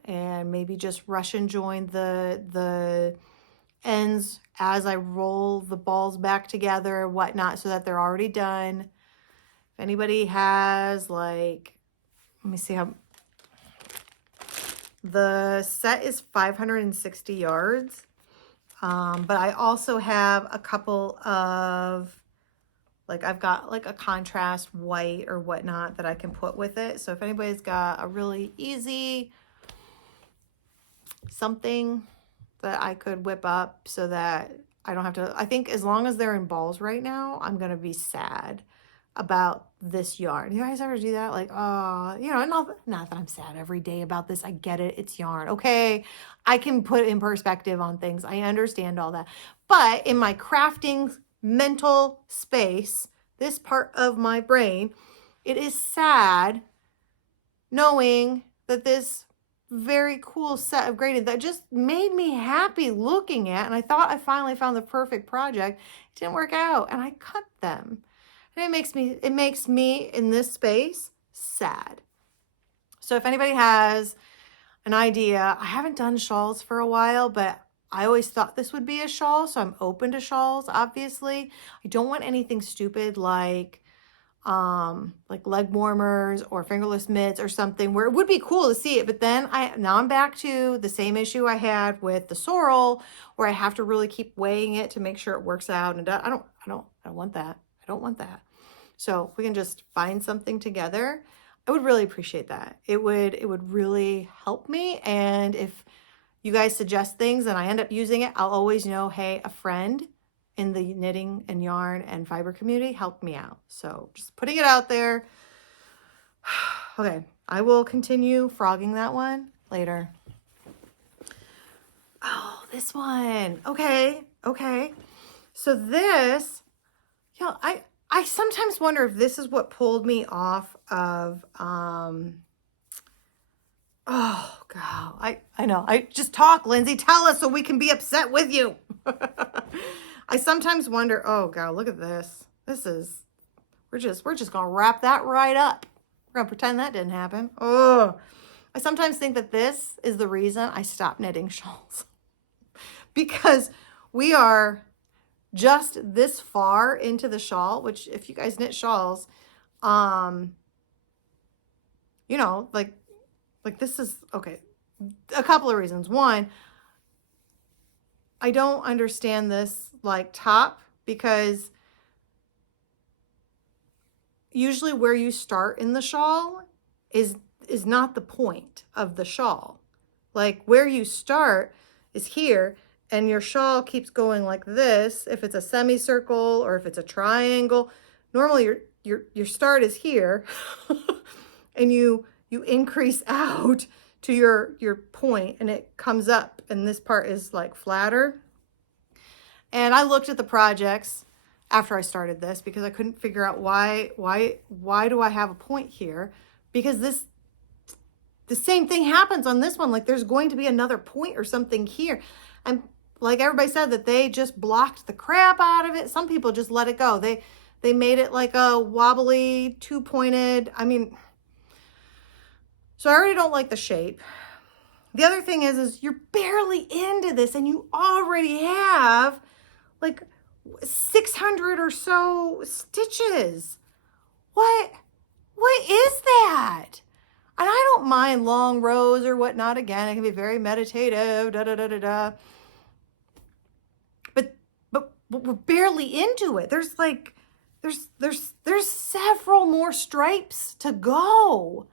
and maybe just Russian join the ends as I roll the balls back together and whatnot, so that they're already done. If anybody has like, let me see how, the set is 560 yards. But I also have a couple of, like, I've got like a contrast white or whatnot that I can put with it. So if anybody's got a really easy something that I could whip up so that I don't have to, I think as long as they're in balls right now, I'm going to be sad about this yarn. You guys ever do that? Like, oh, not that I'm sad every day about this. I get it. It's yarn. Okay. I can put in perspective on things. I understand all that. But in my crafting mental space, this part of my brain, it is sad knowing that this very cool set of graded that just made me happy looking at, and I thought I finally found the perfect project, it didn't work out, and I cut them. And it makes me in this space sad. So if anybody has an idea, I haven't done shawls for a while, but I always thought this would be a shawl, so I'm open to shawls, obviously. I don't want anything stupid like leg warmers or fingerless mitts or something where it would be cool to see it, but then now I'm back to the same issue I had with the Sorrel, where I have to really keep weighing it to make sure it works out, and I don't want that. I don't want that. So if we can just find something together, I would really appreciate that. It would really help me. And if you guys suggest things and I end up using it, I'll always know, hey, a friend in the knitting and yarn and fiber community helped me out. So just putting it out there. Okay, I will continue frogging that one later. Oh, this one. Okay. So this, I sometimes wonder if this is what pulled me off of, oh God, I know. I just talk, Lindsay, tell us so we can be upset with you. I sometimes wonder, oh God, look at this. We're just going to wrap that right up. We're going to pretend that didn't happen. Oh, I sometimes think that this is the reason I stopped knitting shawls because we are just this far into the shawl, which if you guys knit shawls, like this is, okay, a couple of reasons. One, I don't understand this like top, because usually where you start in the shawl is not the point of the shawl. Like where you start is here, and your shawl keeps going like this. If it's a semicircle or if it's a triangle, normally your start is here and you increase out to your point and it comes up, and this part is like flatter. And I looked at the projects after I started this because I couldn't figure out why do I have a point here? Because the same thing happens on this one. Like there's going to be another point or something here. And like everybody said that they just blocked the crap out of it. Some people just let it go. They made it like a wobbly, two-pointed. I mean, so I already don't like the shape. The other thing is you're barely into this and you already have like 600 or so stitches. What is that? And I don't mind long rows or whatnot. Again, it can be very meditative, But we're barely into it. There's like, there's several more stripes to go.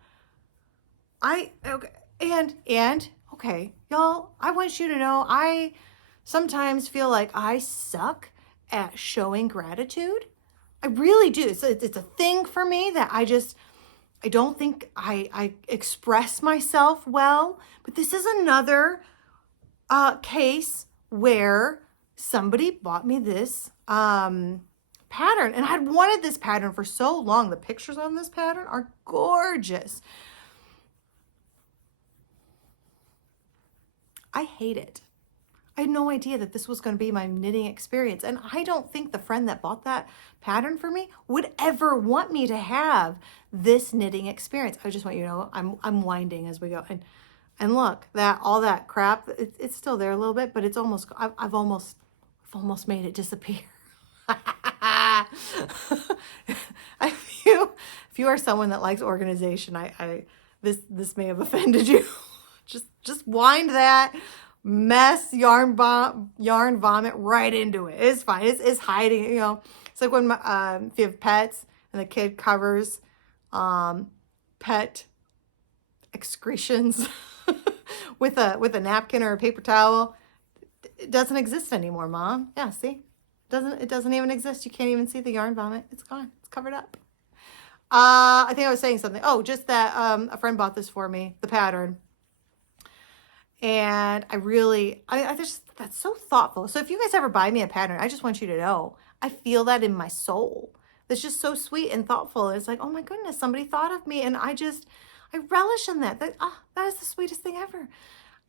Okay, y'all, I want you to know, I sometimes feel like I suck at showing gratitude. I really do. It's a thing for me that I don't think I express myself well. But this is another case where somebody bought me this pattern, and I'd wanted this pattern for so long. The pictures on this pattern are gorgeous. I hate it. I had no idea that this was going to be my knitting experience. And I don't think the friend that bought that pattern for me would ever want me to have this knitting experience. I just want you to know I'm winding as we go. And look, all that crap, it's still there a little bit, but it's almost, I've almost made it disappear. If you are someone that likes organization, this may have offended you. Just wind that mess yarn vomit right into it. It's fine. It's hiding. It's like when if you have pets and the kid covers pet excretions with a napkin or a paper towel. It doesn't exist anymore, Mom. Yeah, see, it doesn't even exist. You can't even see the yarn vomit. It's gone. It's covered up. I think I was saying something. Oh, just that a friend bought this for me, the pattern. And I just, that's so thoughtful. So if you guys ever buy me a pattern, I just want you to know, I feel that in my soul. That's just so sweet and thoughtful. It's like, oh my goodness, somebody thought of me. And I relish in that. That is the sweetest thing ever.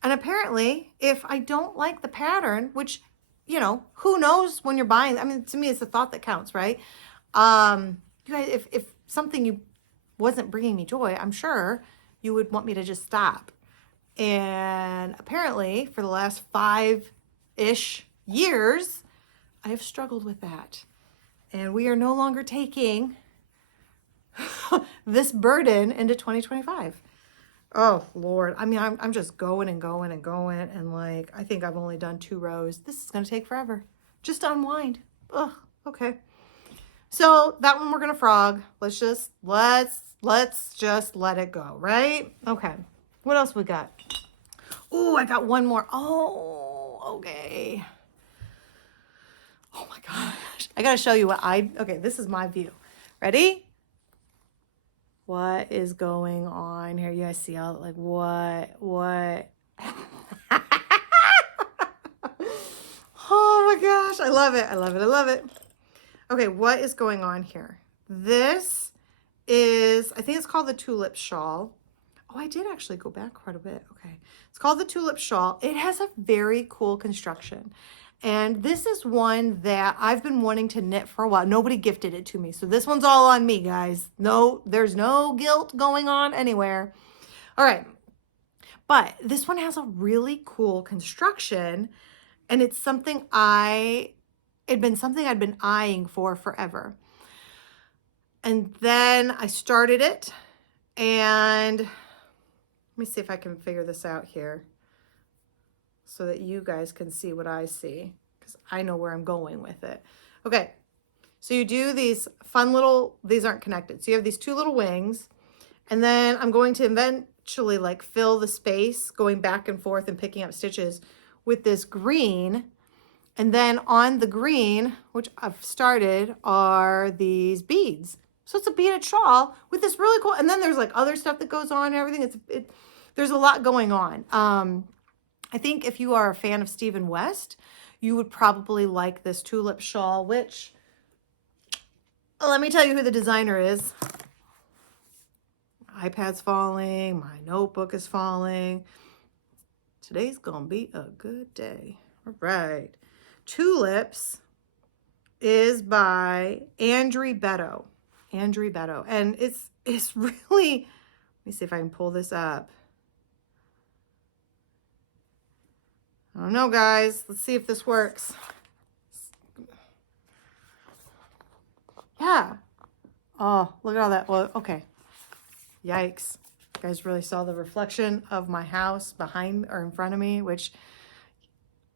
And apparently, if I don't like the pattern, which, who knows when you're buying, I mean, to me, it's the thought that counts, right? You guys, if something wasn't bringing me joy, I'm sure you would want me to just stop. And apparently for the last 5-ish years, I have struggled with that. And we are no longer taking this burden into 2025. Oh, Lord. I mean, I'm just going and going and going. And like, I think I've only done 2 rows. This is going to take forever just to unwind. Ugh, okay. So that one we're going to frog. Let's just let it go, right? Okay. What else we got? Oh, I got one more. Oh, okay. Oh my gosh. I got to show you okay, this is my view. Ready? What is going on here? You guys see all, like, what? Oh my gosh. I love it. Okay, what is going on here? This is, I think it's called the tulip shawl. Oh, I did actually go back quite a bit. Okay. It's called the tulip shawl. It has a very cool construction. And this is one that I've been wanting to knit for a while. Nobody gifted it to me. So this one's all on me, guys. No, there's no guilt going on anywhere. All right. But this one has a really cool construction. And it's something it'd been something I'd been eyeing for forever. And then I started it. And let me see if I can figure this out here, so that you guys can see what I see, because I know where I'm going with it. Okay, so you do these fun little, these aren't connected. So you have these 2 little wings, and then I'm going to eventually like fill the space going back and forth and picking up stitches with this green. And then on the green, which I've started, are these beads. So it's a beaded shawl with this really cool, and then there's like other stuff that goes on and everything. There's a lot going on. I think if you are a fan of Stephen West, you would probably like this tulip shawl, which, let me tell you who the designer is. My iPad's falling. My notebook is falling. Today's going to be a good day. All right. Tulips is by Andrew Beto. And it's really, let me see if I can pull this up. I don't know, guys. Let's see if this works. Yeah. Oh, look at all that. Well, okay. Yikes. You guys really saw the reflection of my house behind or in front of me, which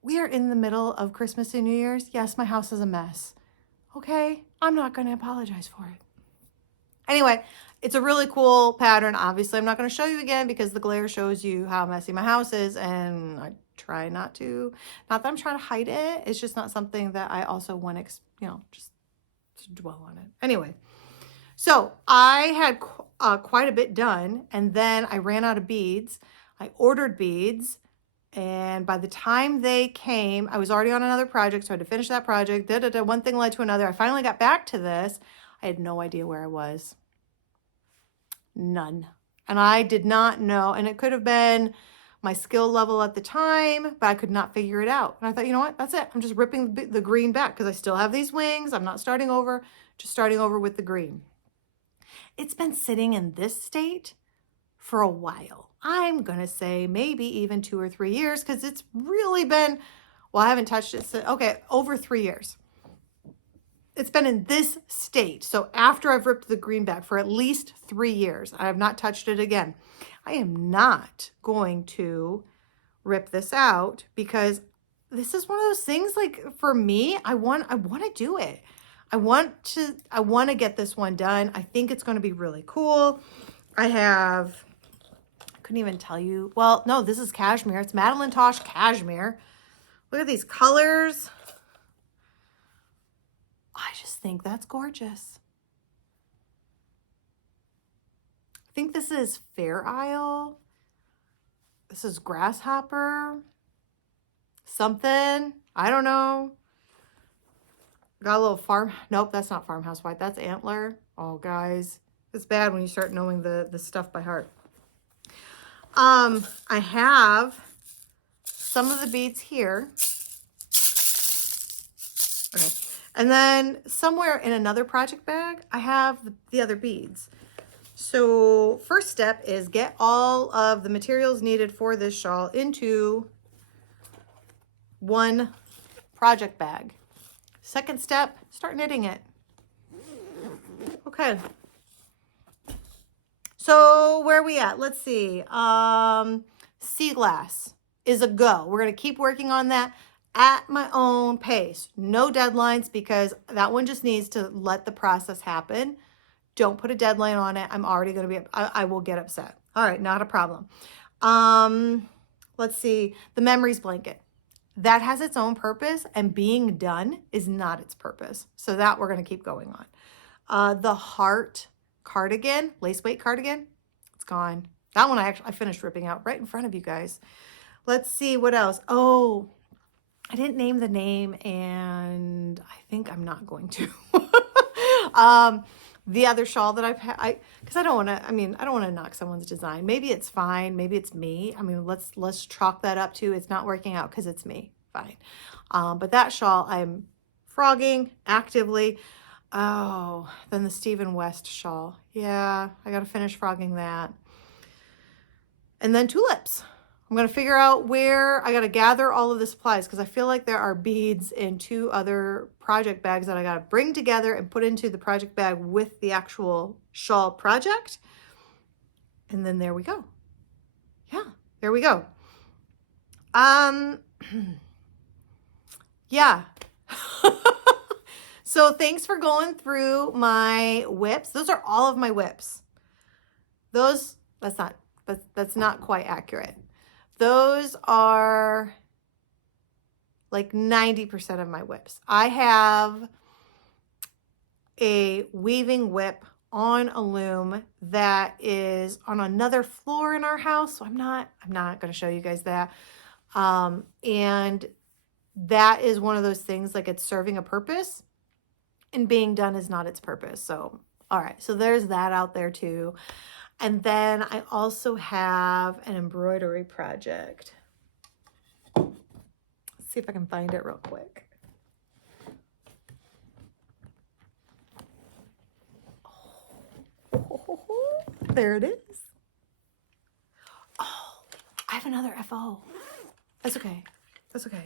we are in the middle of Christmas and New Year's. Yes, my house is a mess. Okay. I'm not going to apologize for it. Anyway, it's a really cool pattern. Obviously, I'm not going to show you again because the glare shows you how messy my house is, and I try not to. Not that I'm trying to hide it. It's just not something that I also want to, just to dwell on it. Anyway, so I had quite a bit done, and then I ran out of beads. I ordered beads, and by the time they came, I was already on another project, so I had to finish that project. One thing led to another. I finally got back to this. I had no idea where I was. None. And I did not know. And it could have been my skill level at the time, but I could not figure it out. And I thought, you know what? That's it. I'm just ripping the green back because I still have these wings. I'm not starting over, just starting over with the green. It's been sitting in this state for a while. I'm going to say maybe even 2 or 3 years because it's really been, well, I haven't touched it since, okay, over 3 years. It's been in this state. So after I've ripped the green back for at least 3 years, I have not touched it again. I am not going to rip this out because this is one of those things, like, for me, I want to do it. I want to get this one done. I think it's going to be really cool. I couldn't even tell you. Well, no, this is cashmere. It's Madelinetosh cashmere. Look at these colors. I just think that's gorgeous. I think this is Fair Isle. This is Grasshopper. Something. I don't know. Got a little farm. Nope, that's not Farmhouse White. That's Antler. Oh, guys. It's bad when you start knowing the stuff by heart. I have some of the beads here. Okay. And then somewhere in another project bag, I have the other beads. So first step is get all of the materials needed for this shawl into one project bag. Second step, start knitting it. Okay. So where are we at? Let's see. Sea glass is a go. We're going to keep working on that at my own pace. No deadlines because that one just needs to let the process happen. Don't put a deadline on it. I'm already going to be, I will get upset. All right, not a problem. Let's see, the memories blanket. That has its own purpose and being done is not its purpose. So that we're going to keep going on. The heart cardigan, lace weight cardigan, it's gone. That one I finished ripping out right in front of you guys. Let's see what else. Oh, I didn't name the name and I think I'm not going to. The other shawl that I've had, because I don't want to, I don't want to knock someone's design. Maybe it's fine. Maybe it's me. Let's chalk that up to it's not working out because it's me. Fine. But that shawl I'm frogging actively. Oh, then the Stephen West shawl. Yeah, I got to finish frogging that. And then tulips. I'm going to figure out where I got to gather all of the supplies because I feel like there are beads in 2 other project bags that I got to bring together and put into the project bag with the actual shawl project. And then there we go. Yeah, there we go. Yeah. So thanks for going through my WIPs. Those are all of my WIPs. That's not quite accurate. Those are like 90% of my WIPs. I have a weaving WIP on a loom that is on another floor in our house. So I'm not going to show you guys that. And that is one of those things like it's serving a purpose and being done is not its purpose. So, all right. So there's that out there too. And then I also have an embroidery project. Let's see if I can find it real quick. Oh, there it is. Oh, I have another FO. That's okay. That's okay.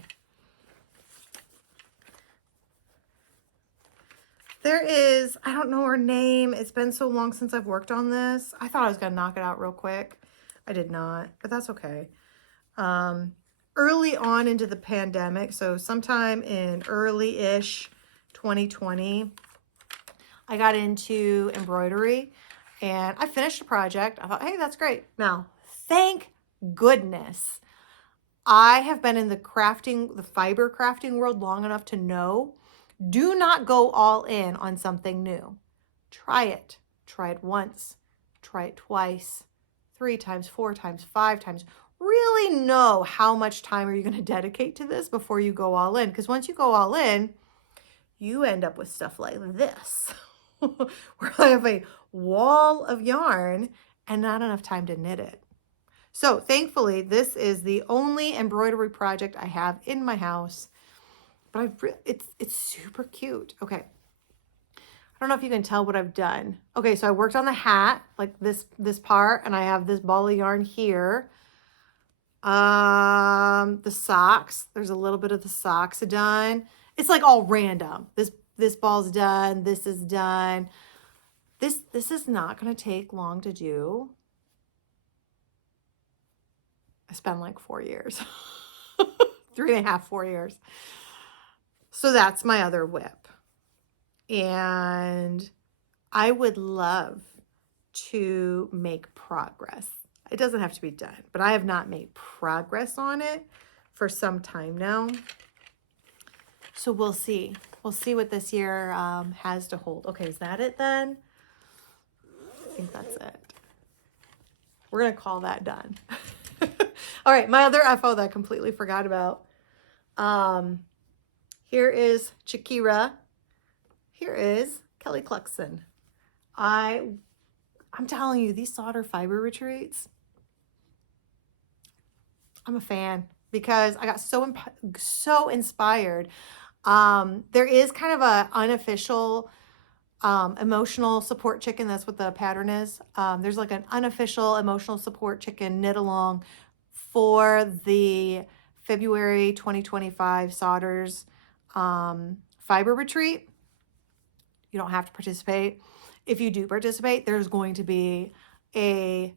There is, I don't know her name. It's been so long since I've worked on this. I thought I was going to knock it out real quick. I did not, but that's okay. Early on into the pandemic, so sometime in early-ish 2020, I got into embroidery and I finished a project. I thought, hey, that's great. Now, thank goodness I have been in the fiber crafting world long enough to know do not go all in on something new. Try it. Try it once. Try it twice, 3 times, 4 times, 5 times. Really know how much time are you going to dedicate to this before you go all in. Because once you go all in, you end up with stuff like this. Where I have a wall of yarn and not enough time to knit it. So thankfully, this is the only embroidery project I have in my house. But it's super cute. Okay. I don't know if you can tell what I've done. Okay, so I worked on the hat, like this part, and I have this ball of yarn here. The socks, there's a little bit of the socks done. It's like all random. This ball's done, this is done. This is not going to take long to do. I spent like 4 years. 3.5, 4 years. So that's my other WIP. And I would love to make progress. It doesn't have to be done, but I have not made progress on it for some time now. So we'll see. We'll see what this year has to hold. Okay, is that it then? I think that's it. We're going to call that done. All right, my other FO that I completely forgot about. Here is Shakira. Here is Kelly Clarkson. I'm telling you, these solder fiber retreats, I'm a fan because I got so inspired. There is kind of a unofficial emotional support chicken. That's what the pattern is. There's like an unofficial emotional support chicken knit along for the February 2025 Sodders fiber retreat. You don't have to participate. If you do participate, there's going to be a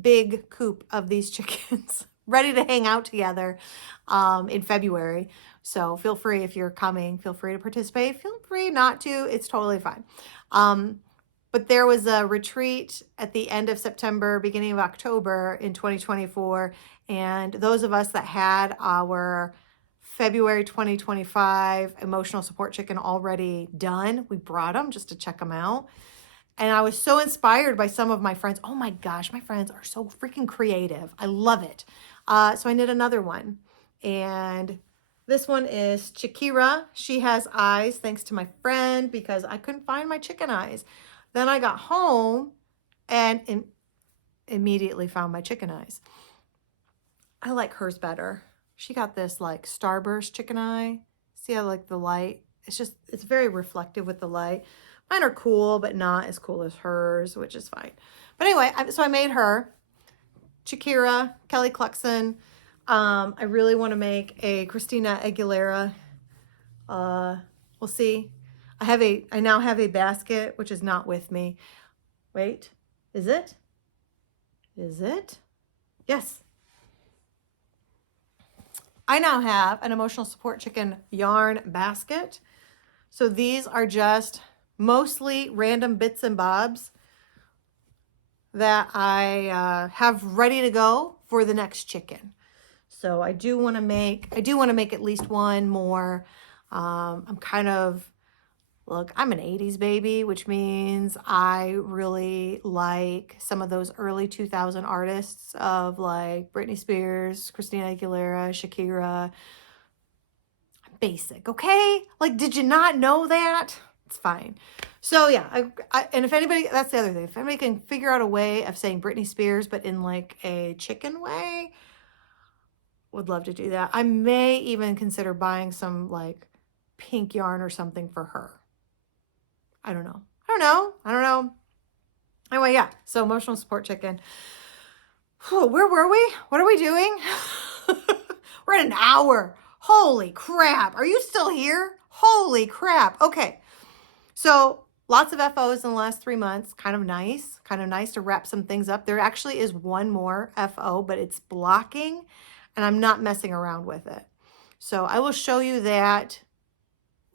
big coop of these chickens ready to hang out together in February. So feel free, if you're coming, feel free to participate. Feel free not to. It's totally fine. But there was a retreat at the end of September, beginning of October in 2024. And those of us that had our February 2025 emotional support chicken already done, we brought them just to check them out. And I was so inspired by some of my friends. Oh my gosh, my friends are so freaking creative. I love it. So I knit another one. And this one is Chikira. She has eyes, thanks to my friend, because I couldn't find my chicken eyes. Then I got home and immediately found my chicken eyes. I like hers better. She got this like starburst chicken eye. See how like the light, it's very reflective with the light. Mine are cool, but not as cool as hers, which is fine. But anyway, so I made her. Chikira, Kelly Cluxon. I really want to make a Christina Egguilera. We'll see. I now have a basket, which is not with me. Wait, is it? Is it? Yes. I now have an emotional support chicken yarn basket. So these are just mostly random bits and bobs that I have ready to go for the next chicken. So I do want to make at least one more. I'm kind of, look, I'm an 80s baby, which means I really like some of those early 2000 artists of like Britney Spears, Christina Aguilera, Shakira. I'm basic, okay? Like, did you not know that? It's fine. So yeah, and if anybody, that's the other thing. If anybody can figure out a way of saying Britney Spears, but in like a chicken way, would love to do that. I may even consider buying some like pink yarn or something for her. I don't know. Anyway, yeah. So emotional support chicken. Oh, where were we? What are we doing? We're at an hour. Holy crap. Are you still here? Holy crap. Okay. So lots of FOs in the last 3 months. Kind of nice to wrap some things up. There actually is one more FO, but it's blocking and I'm not messing around with it. So I will show you that.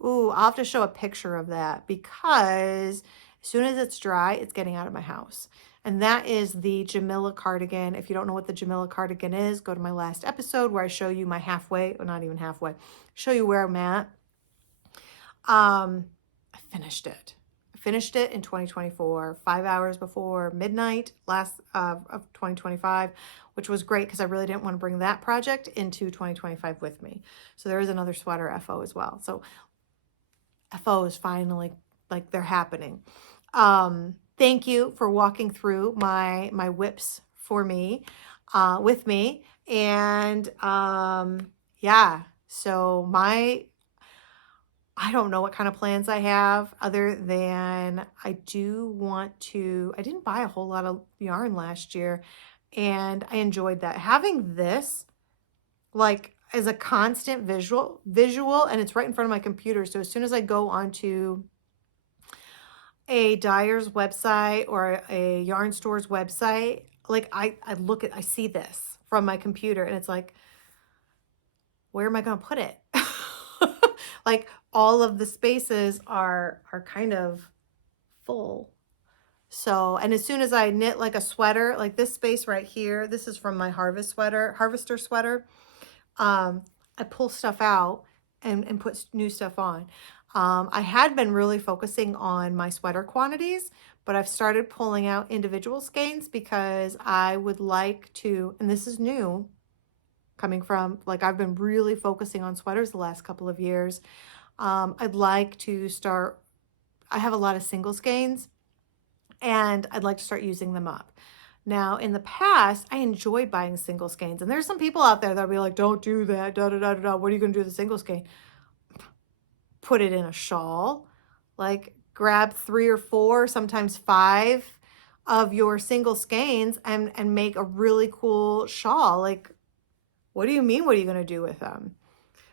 Ooh, I'll have to show a picture of that because as soon as it's dry, it's getting out of my house. And that is the Jamila cardigan. If you don't know what the Jamila cardigan is, go to my last episode where I show you my halfway, or not even halfway, show you where I'm at. I finished it. I finished it in 2024, 5 hours before midnight of 2025, which was great because I really didn't want to bring that project into 2025 with me. So there is another sweater FO as well. So FO is finally, like, they're happening. Thank you for walking through my WIPs for me, with me. And yeah, so I don't know what kind of plans I have other than I didn't buy a whole lot of yarn last year and I enjoyed that. Having this like as a constant visual, and it's right in front of my computer. So as soon as I go onto a dyer's website or a yarn store's website, like I see this from my computer and it's like, where am I going to put it? Like all of the spaces are kind of full. So, and as soon as I knit like a sweater, like this space right here, this is from my harvester sweater. I pull stuff out and put new stuff on. I had been really focusing on my sweater quantities, but I've started pulling out individual skeins because I would like to, and this is new, coming from, like, I've been really focusing on sweaters the last couple of years. I'd like to start, I have a lot of single skeins, and I'd like to start using them up. Now, in the past, I enjoyed buying single skeins, and there's some people out there that'll be like, don't do that, what are you going to do with a single skein? Put it in a shawl. Like, grab 3 or 4, sometimes 5 of your single skeins and make a really cool shawl. Like, what do you mean? What are you going to do with them?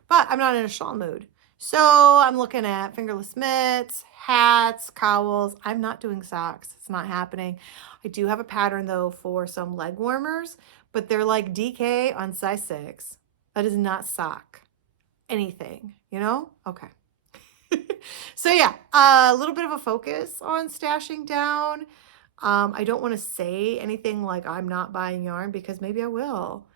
But I'm not in a shawl mood. So I'm looking at fingerless mitts, hats, cowls. I'm not doing socks. It's not happening. I do have a pattern though for some leg warmers, but they're like DK on size 6. That is not sock anything, you know? Okay. So yeah, a little bit of a focus on stashing down. I don't want to say anything like I'm not buying yarn because maybe I will.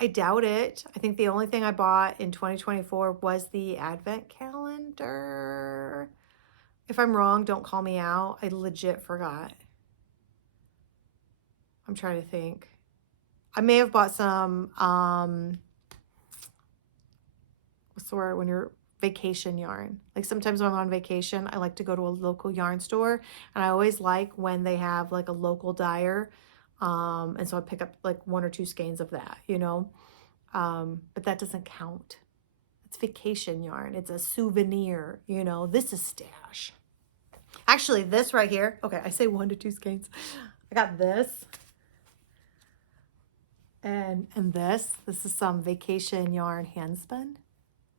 I doubt it. I think the only thing I bought in 2024 was the advent calendar. If I'm wrong, don't call me out. I legit forgot. I'm trying to think. I may have bought some, what's the word when you're vacation yarn. Like sometimes when I'm on vacation, I like to go to a local yarn store, and I always like when they have like a local dyer. And so I pick up like 1 or 2 skeins of that, you know, but that doesn't count. It's vacation yarn. It's a souvenir, you know. This is stash. Actually, this right here. Okay, I say 1 to 2 skeins. I got this. And this is some vacation yarn handspun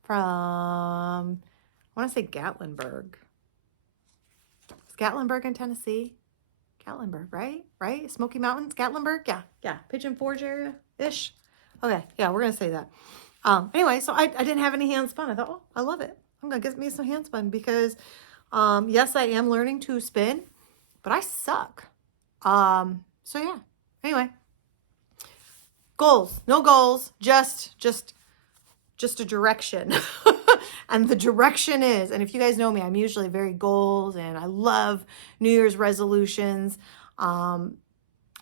from, I want to say Gatlinburg. Is Gatlinburg in Tennessee? Gatlinburg, right? Right? Smoky Mountains, Gatlinburg? Yeah. Pigeon Forge area-ish. Okay, yeah, we're going to say that. Anyway, so I didn't have any handspun. I thought, oh, I love it. I'm going to get me some handspun because, yes, I am learning to spin, but I suck. So yeah, anyway. Goals, no goals, just a direction. And the direction is, and if you guys know me, I'm usually very goals and I love New Year's resolutions. I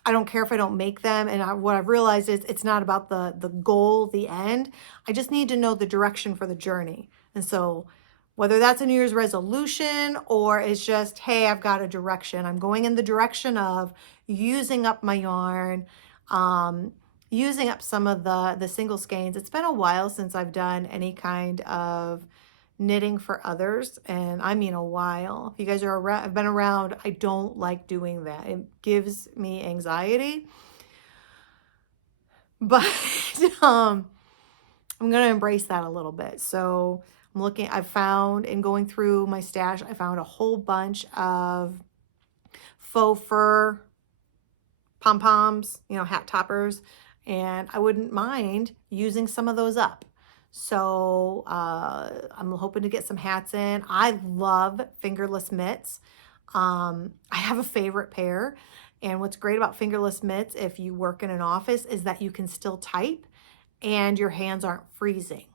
don't care if I don't make them. And what I've realized is it's not about the goal, the end. I just need to know the direction for the journey. And so whether that's a New Year's resolution or it's just, hey, I've got a direction. I'm going in the direction of using up my yarn, using up some of the single skeins. It's been a while since I've done any kind of knitting for others, and I mean a while. If you guys are around, I've been around, I don't like doing that. It gives me anxiety. But I'm gonna embrace that a little bit. So I'm looking, I found in going through my stash, I found a whole bunch of faux fur pom-poms, you know, hat toppers, and I wouldn't mind using some of those up. So I'm hoping to get some hats in. I love fingerless mitts. I have a favorite pair, and what's great about fingerless mitts if you work in an office is that you can still type and your hands aren't freezing.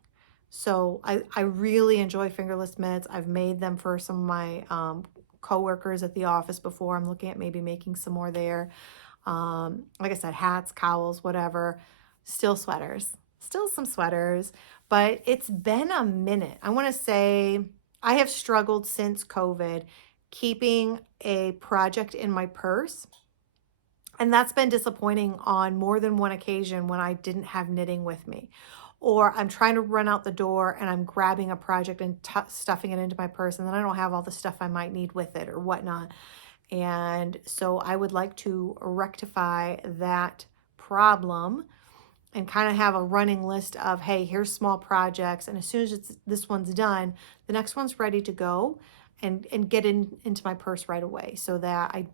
So I really enjoy fingerless mitts. I've made them for some of my coworkers at the office before. I'm looking at maybe making some more there. Like I said, hats, cowls, whatever. Still sweaters, still some sweaters, but it's been a minute. I want to say I have struggled since COVID keeping a project in my purse. And that's been disappointing on more than one occasion when I didn't have knitting with me. Or I'm trying to run out the door and I'm grabbing a project and stuffing it into my purse, and then I don't have all the stuff I might need with it or whatnot. And so I would like to rectify that problem and kind of have a running list of, hey, here's small projects. And as soon as this one's done, the next one's ready to go and get into my purse right away so that I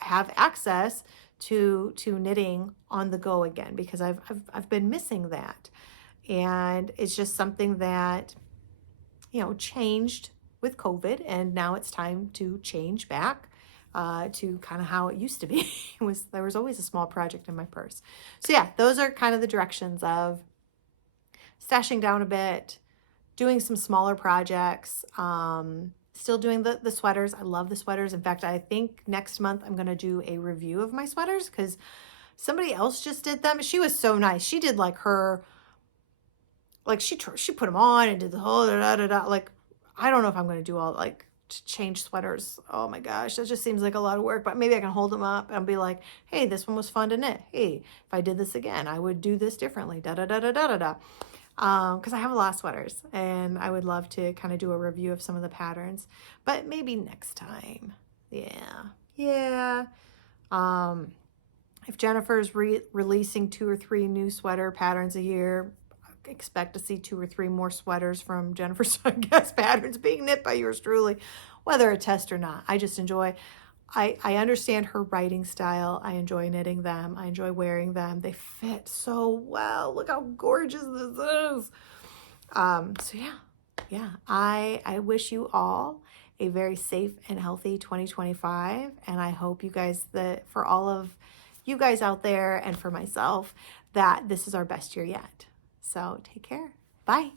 have access to knitting on the go again, because I've been missing that. And it's just something that, you know, changed with COVID, and now it's time to change back to kind of how it used to be. There was always a small project in my purse. So yeah, those are kind of the directions of stashing down a bit, doing some smaller projects, still doing the sweaters. I love the sweaters. In fact, I think next month I'm going to do a review of my sweaters because somebody else just did them. She was so nice. She did like her, like she put them on and did the whole da-da-da-da. Like, I don't know if I'm going to do all like to change sweaters. Oh my gosh, that just seems like a lot of work, but maybe I can hold them up and be like, hey, this one was fun to knit. Hey, if I did this again, I would do this differently. Da da da da da da da. because I have a lot of sweaters and I would love to kind of do a review of some of the patterns, but maybe next time. Yeah. If Jennifer's releasing 2 or 3 new sweater patterns a year, expect to see 2 or 3 more sweaters from Jennifer Steingass patterns being knit by yours truly, whether a test or not. I just enjoy, I understand her writing style. I enjoy knitting them. I enjoy wearing them. They fit so well. Look how gorgeous this is. So yeah, I wish you all a very safe and healthy 2025. And I hope you guys, that for all of you guys out there and for myself, that this is our best year yet. So take care. Bye.